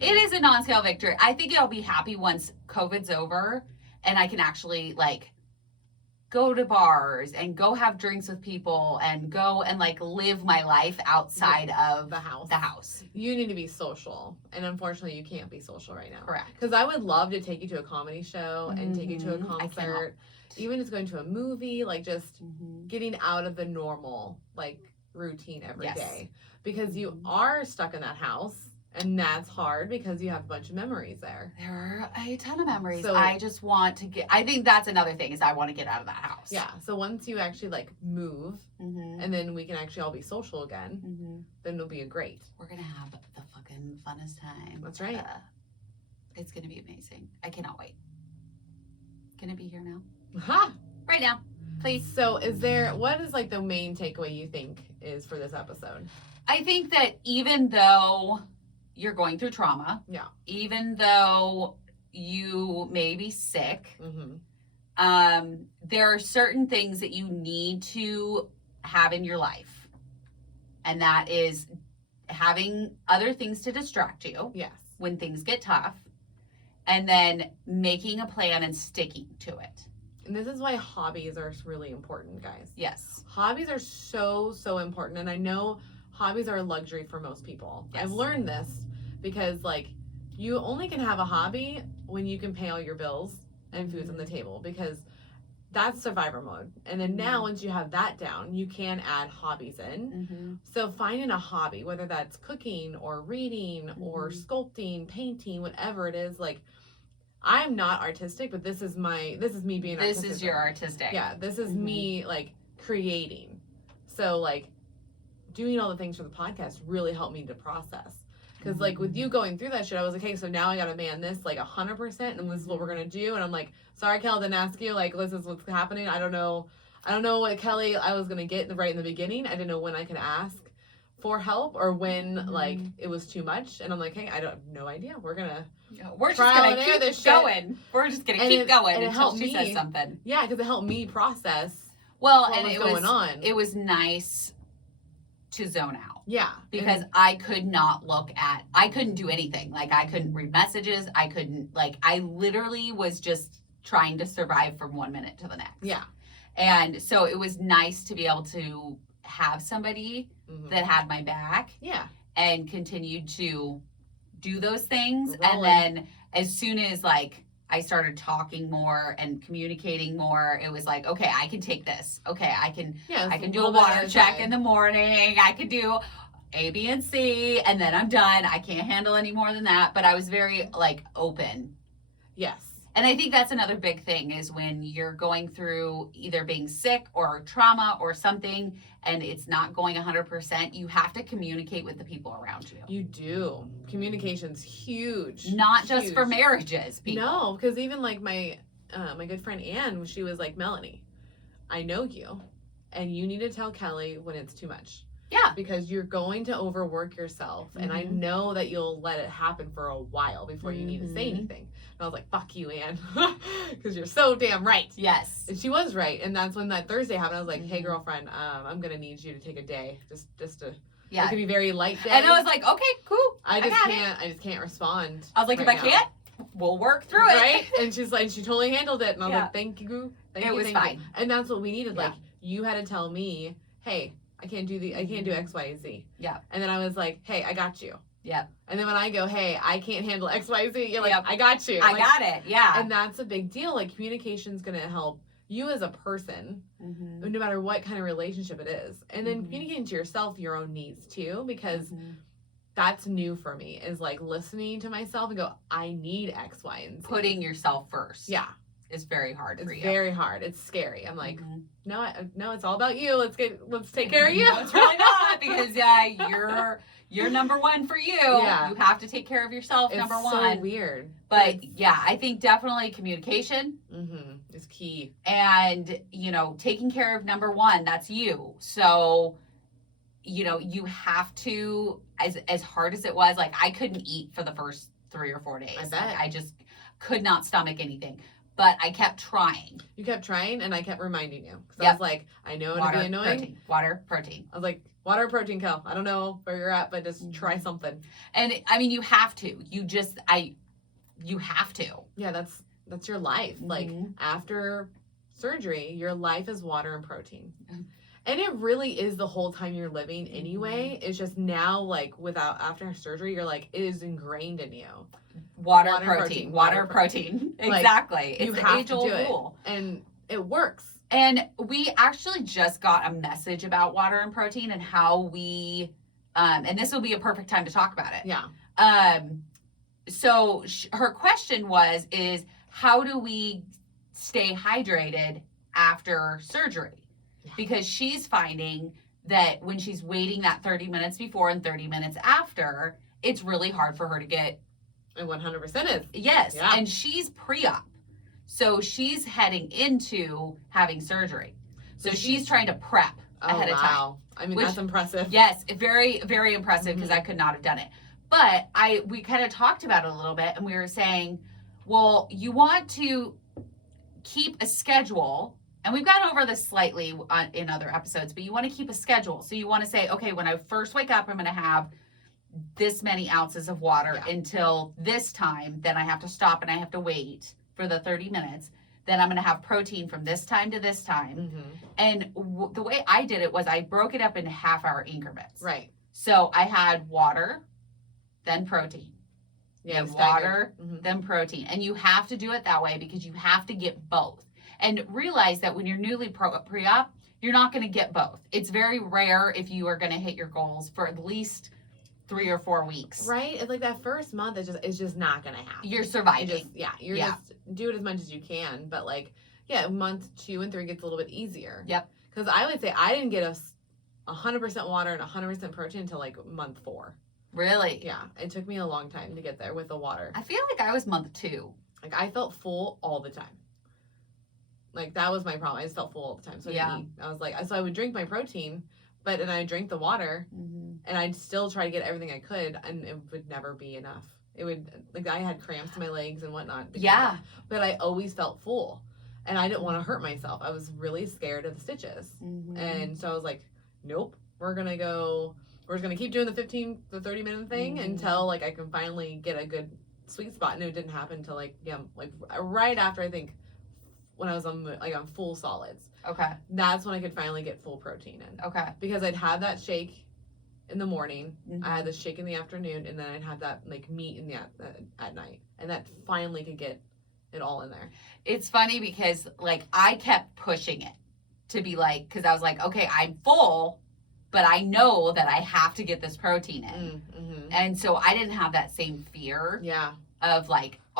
it is a non-scale victory. I think I'll be happy once COVID's over and I can actually like go to bars and go have drinks with people and go and like live my life outside of The house. the house. You need to be social, and unfortunately, you can't be social right now. Correct. Because I would love to take you to a comedy show and take you to a Mhm. I cannot. concert, even just going to a movie, like just getting out of the normal like routine every day, Yes. because you Mhm. are stuck in that house And that's hard because you have a bunch of memories there. There are a ton of memories. So- I just want to I think that's another thing is I want to get out of that house. Yeah. So once you actually like move Mm-hmm. and then we can actually all be social again, Mm-hmm. then it'll be great. We're going to have the fucking funnest time. That's right. It's going to be amazing. I cannot wait. Can it be here now? Ha! Right now. Please. So what is like the main takeaway you think is for this episode? I think that even though you're going through trauma, Yeah. even though you may be sick, Mm-hmm. there are certain things that you need to have in your life. And that is having other things to distract you Yes. when things get tough, and then making a plan and sticking to it. And this is why hobbies are really important, guys. Yes. Hobbies are so, so important. And I know hobbies are a luxury for most people. Yes. I've learned this because, like, you only can have a hobby when you can pay all your bills and food's on the table, because that's survivor mode. And then now, once you have that down, you can add hobbies in. Mm-hmm. So finding a hobby, whether that's cooking or reading or sculpting, painting, whatever it is, like, I'm not artistic, but this is me being artistic. This is your artistic. Yeah, this is me, like, creating. So, like, doing all the things for the podcast really helped me to process. Because, like, with you going through that shit, I was like, hey, so now I gotta man this, like, 100%, and this is what we're gonna do. And I'm like, sorry, Kel, I didn't ask you. Like, this is what's happening. I don't know what, Kelly, I was gonna get right in the beginning. I didn't know when I could ask for help or when, like, it was too much. And I'm like, hey, I don't have no idea. We're gonna... We're just Trial gonna and error keep this shit. going. We're just gonna And keep it- going and it until helped she me. says something. Yeah, because it helped me process Well, what and was it going was on. it was nice to zone out Yeah. because I could not I couldn't do anything. Like, I couldn't read messages. I literally was just trying to survive from 1 minute to the next. Yeah. And so it was nice to be able to have somebody Mhm. that had my back Yeah. and continued to do those things. Rolling. And then as soon as, like, I started talking more and communicating more, it was like, okay, I can take this. Okay, I can do a water check in the morning. I could do A, B, and C, and then I'm done. I can't handle any more than that. But I was very, like, open. Yes. And I think that's another big thing is when you're going through either being sick or trauma or something and it's not going 100%, you have to communicate with the people around you. You do. Communication's huge. Not just Huge. for marriages, people. No, because even like my good friend Anne, she was like, Melanie, I know you, and you need to tell Kelly when it's too much. Yeah. Because you're going to overwork yourself, and I know that you'll let it happen for a while before you need to say anything. And I was like, fuck you, Anne, because you're so damn right. Yes. And she was right, and that's when that Thursday happened. I was like, hey, girlfriend, I'm gonna need you to take a day, just to. Yeah. It could be very light day. And I was like, okay, cool. I just got can't. I just can't respond. I was like, right if I now. can't, we'll work through it. Right? And she's like, she totally handled it. And I was Yeah. like, thank you. It you, was thank fine. you. And that's what we needed. Yeah. Like, you had to tell me, hey, I can't do X, Y, and Z. Yeah. And then I was like, hey, I got you. Yeah. And then when I go, hey, I can't handle X, Y, Z, you're like, Yep. I got you. I Like, got it. Yeah. And that's a big deal. Like, communication's going to help you as a person, no matter what kind of relationship it is. And then communicating to yourself your own needs too, because that's new for me, is like listening to myself and go, I need X, Y, and Z. Putting yourself first. Yeah. Is very hard for It's you. very hard. It's scary. I'm like, no, it's all about you. Let's take care of you. No, it's really not, because you're number one for you. Yeah. You have to take care of yourself, It's number so one. weird. But yeah, I think definitely communication Is key. and, taking care of number one, that's you. So, you have to, as hard as it was, like, I couldn't eat for the first 3 or 4 days. I bet. Like, I just could not stomach anything. But I kept trying. You kept trying, and I kept reminding you. Because I Yep. was like, I know it'll Water, be annoying. protein. Water, protein. I was like, water or protein, Kel. I don't know where you're at, but just try something. And I mean, you have to. You have to. Yeah, that's your life. Like, after surgery, your life is water and protein. And it really is the whole time you're living anyway. It's just now, like, after surgery, you're like, it is ingrained in you. Water, Water, protein. protein. Water, Water, protein. Like, Exactly. you It's the have to age-old do it. rule. And it works. And we actually just got a message about water and protein and how we, and this will be a perfect time to talk about it. Yeah. So her question is how do we stay hydrated after surgery? Because she's finding that when she's waiting that 30 minutes before and 30 minutes after, it's really hard for her to get. It 100% is. Yes. Yeah. And she's pre-op. So she's heading into having surgery. So she's trying to prep ahead of time. I mean, that's impressive. Yes, very, very impressive because I could not have done it. But we kind of talked about it a little bit and we were saying, well, you want to keep a schedule, and we've gone over this slightly in other episodes, but you want to keep a schedule. So you want to say, okay, when I first wake up, I'm going to have this many ounces of water until this time. Then I have to stop and I have to wait for the 30 minutes. Then I'm going to have protein from this time to this time. And the way I did it was I broke it up into half-hour increments. Right. So I had water, then protein. Yeah, water, then protein. And you have to do it that way because you have to get both. And realize that when you're newly pre-op, you're not going to get both. It's very rare if you are going to hit your goals for at least 3 or 4 weeks. Right? It's like that first month it's just not going to happen. You're surviving. Just do it as much as you can. But month 2 and 3 gets a little bit easier. Yep. Because I would say I didn't get 100% water and 100% protein until month 4. Really? Yeah. It took me a long time to get there with the water. I feel like I was month 2. I felt full all the time. That was my problem. I just felt full all the time. So I didn't eat. I was so I would drink my protein, and I'd drink the water, and I'd still try to get everything I could, and it would never be enough. It would, I had cramps in my legs and whatnot. But I always felt full, and I didn't want to hurt myself. I was really scared of the stitches. And so I was like, nope, we're just going to keep doing the 30 minute thing until I can finally get a good sweet spot. And it didn't happen until right after, I think, when I was on full solids. Okay. That's when I could finally get full protein in. Okay. Because I'd have that shake in the morning, I had the shake in the afternoon, and then I'd have that meat at night, and that finally could get it all in there. It's funny because I kept pushing it to be because I was okay, I'm full, but I know that I have to get this protein in. And so I didn't have that same fear of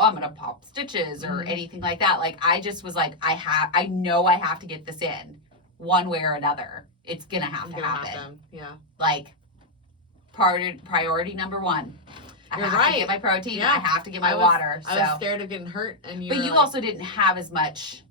I'm going to pop stitches or anything like that. I just was I know I have to get this in one way or another. It's going to have to happen. Yeah. Priority number 1. I You're have right. to get my protein. Yeah. I have to get my water. I was scared of getting hurt. But you also didn't have as much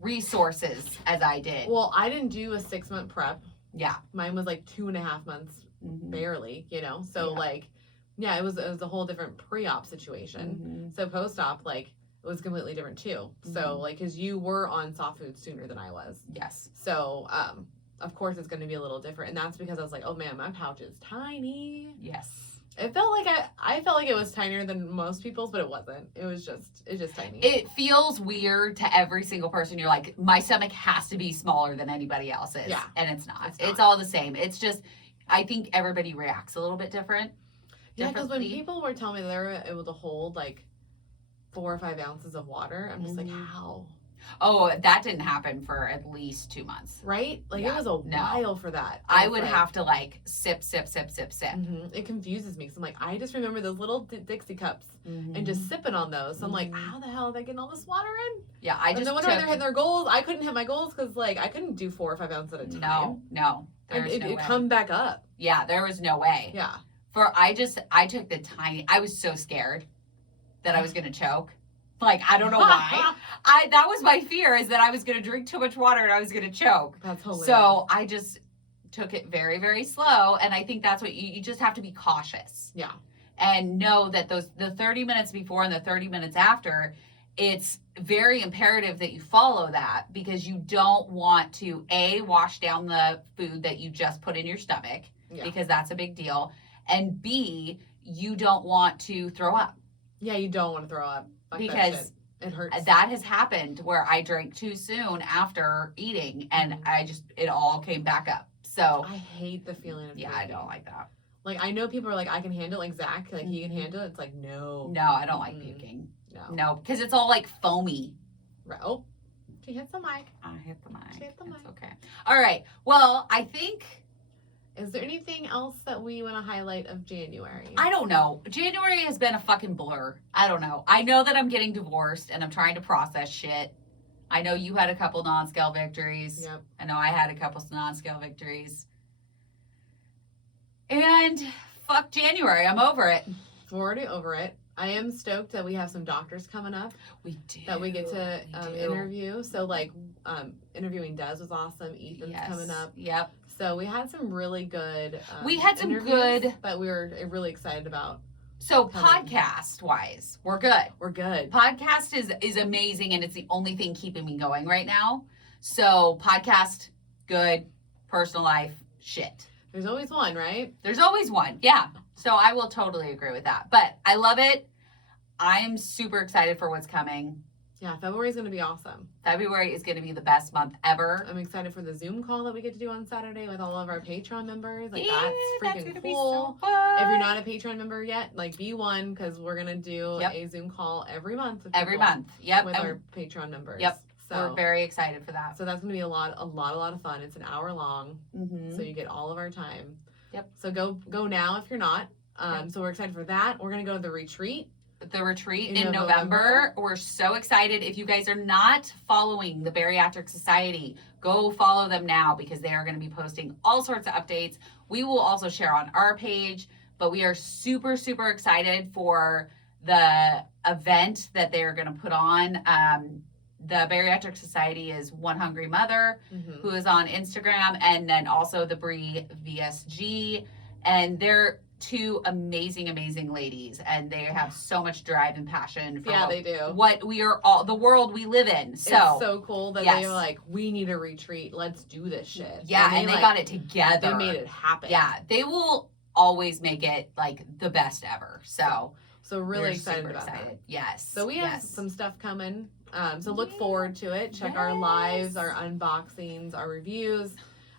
resources as I did. Well, I didn't do a 6-month prep. Yeah. Mine was 2.5 months, barely, So it was a whole different pre-op situation. So post-op, it was completely different too. So because you were on soft food sooner than I was. Yes. So of course it's going to be a little different, and that's because I was oh man, my pouch is tiny. Yes. It felt I felt like it was tinier than most people's, but it wasn't. It's just tiny. It feels weird to every single person. You're my stomach has to be smaller than anybody else's. Yeah. And it's not. It's all the same. It's just, I think everybody reacts a little bit different. Yeah, because when people were telling me they were able to hold 4 or 5 ounces of water, I'm just how? Oh, that didn't happen for at least 2 months. Right? It was a while for that. I would have to sip. It confuses me. So I'm I just remember those little Dixie cups and just sipping on those. So I'm how the hell are they getting all this water in? Yeah, I just. No wonder they're hitting their goals. I couldn't hit my goals because I couldn't do 4 or 5 ounces at a time. No. It'd come back up. Yeah, there was no way. Yeah. I took I was so scared that I was going to choke. I don't know why. That was my fear, is that I was going to drink too much water and I was going to choke. That's hilarious. So I just took it very, very slow. And I think that's what you just have to be cautious. Yeah. And know that the 30 minutes before and the 30 minutes after, it's very imperative that you follow that, because you don't want to wash down the food that you just put in your stomach, because that's a big deal. And B, you don't want to throw up. Yeah, you don't want to throw up. Because it hurts. That has happened where I drank too soon after eating, and it all came back up. So I hate the feeling of drinking. I don't like that. I know people are I can handle it. Zach, he can handle it. It's no. No, I don't like puking. No, because it's all foamy. Oh, she hit the mic. I hit the mic. She hit the mic. Okay. All right. Well, I think Is there anything else that we want to highlight of January? I don't know. January has been a fucking blur. I don't know. I know that I'm getting divorced and I'm trying to process shit. I know you had a couple non-scale victories. Yep. I know I had a couple non-scale victories. And fuck January. I'm over it. We're already over it. I am stoked that we have some doctors coming up. We do. That we get to interview. So, like, interviewing Des was awesome. Ethan's coming up. Yep. So we had some really good we had some good that we were really excited about. So podcast wise, we're good. We're good. Podcast is amazing and it's the only thing keeping me going right now. So podcast, good. Personal life, shit. There's always one, right? There's always one. Yeah. So I will totally agree with that. But I love it. I am super excited for what's coming. Yeah, February is going to be awesome. February is going to be the best month ever. I'm excited for the Zoom call that we get to do on Saturday with all of our Patreon members. Like, yeah, that's freaking gonna cool. Be so fun. If you're not a Patreon member yet, like, be one, because we're going to do a Zoom call every month. Every month. Yep. With our Patreon members. Yep. So we're very excited for that. So that's going to be a lot of fun. It's an hour long. Mm-hmm. So you get all of our time. Yep. So go now if you're not. So we're excited for that. We're going to go to the retreat. The retreat in November. We're so excited. If you guys are not following the Bariatric Society, go follow them now because they are going to be posting all sorts of updates. We will also share on our page, but we are super, super excited for the event that they're going to put on. The Bariatric Society is One Hungry Mother, who is on Instagram, and then also the Brie VSG, and they're two amazing ladies, and they have so much drive and passion for they do. What we are all, the world we live in. So it's so cool that they were like, we need a retreat. Let's do this shit. Yeah, and they got it together. They made it happen. Yeah, they will always make it like the best ever. So really excited about that. Yes. So we have some stuff coming. So look forward to it. Check our lives, our unboxings, our reviews,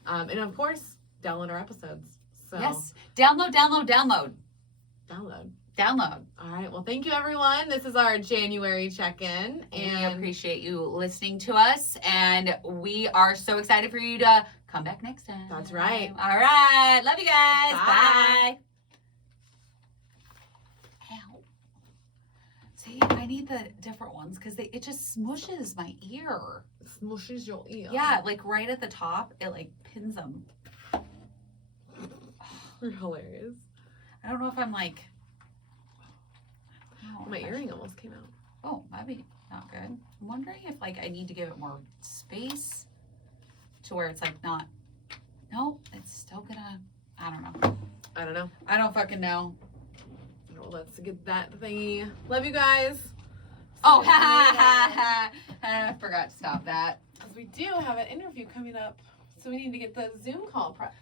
and of course, download our episodes. So yes. Download. All right. Well, thank you, everyone. This is our January check-in. And we appreciate you listening to us. And we are so excited for you to come back next time. That's right. All right. Love you guys. Bye. Bye. Ow. See, I need the different ones because it just smushes my ear. Smushes your ear. Yeah, like right at the top, it like pins them. You're hilarious. I don't know if I'm like... My earring almost came out. Oh, might be not good. I'm wondering if like I need to give it more space to where it's like not... No, it's still gonna... I don't know. I don't fucking know. Well, let's get that thingy. Love you guys. Oh, I forgot to stop that. Because we do have an interview coming up. So we need to get the Zoom call prep.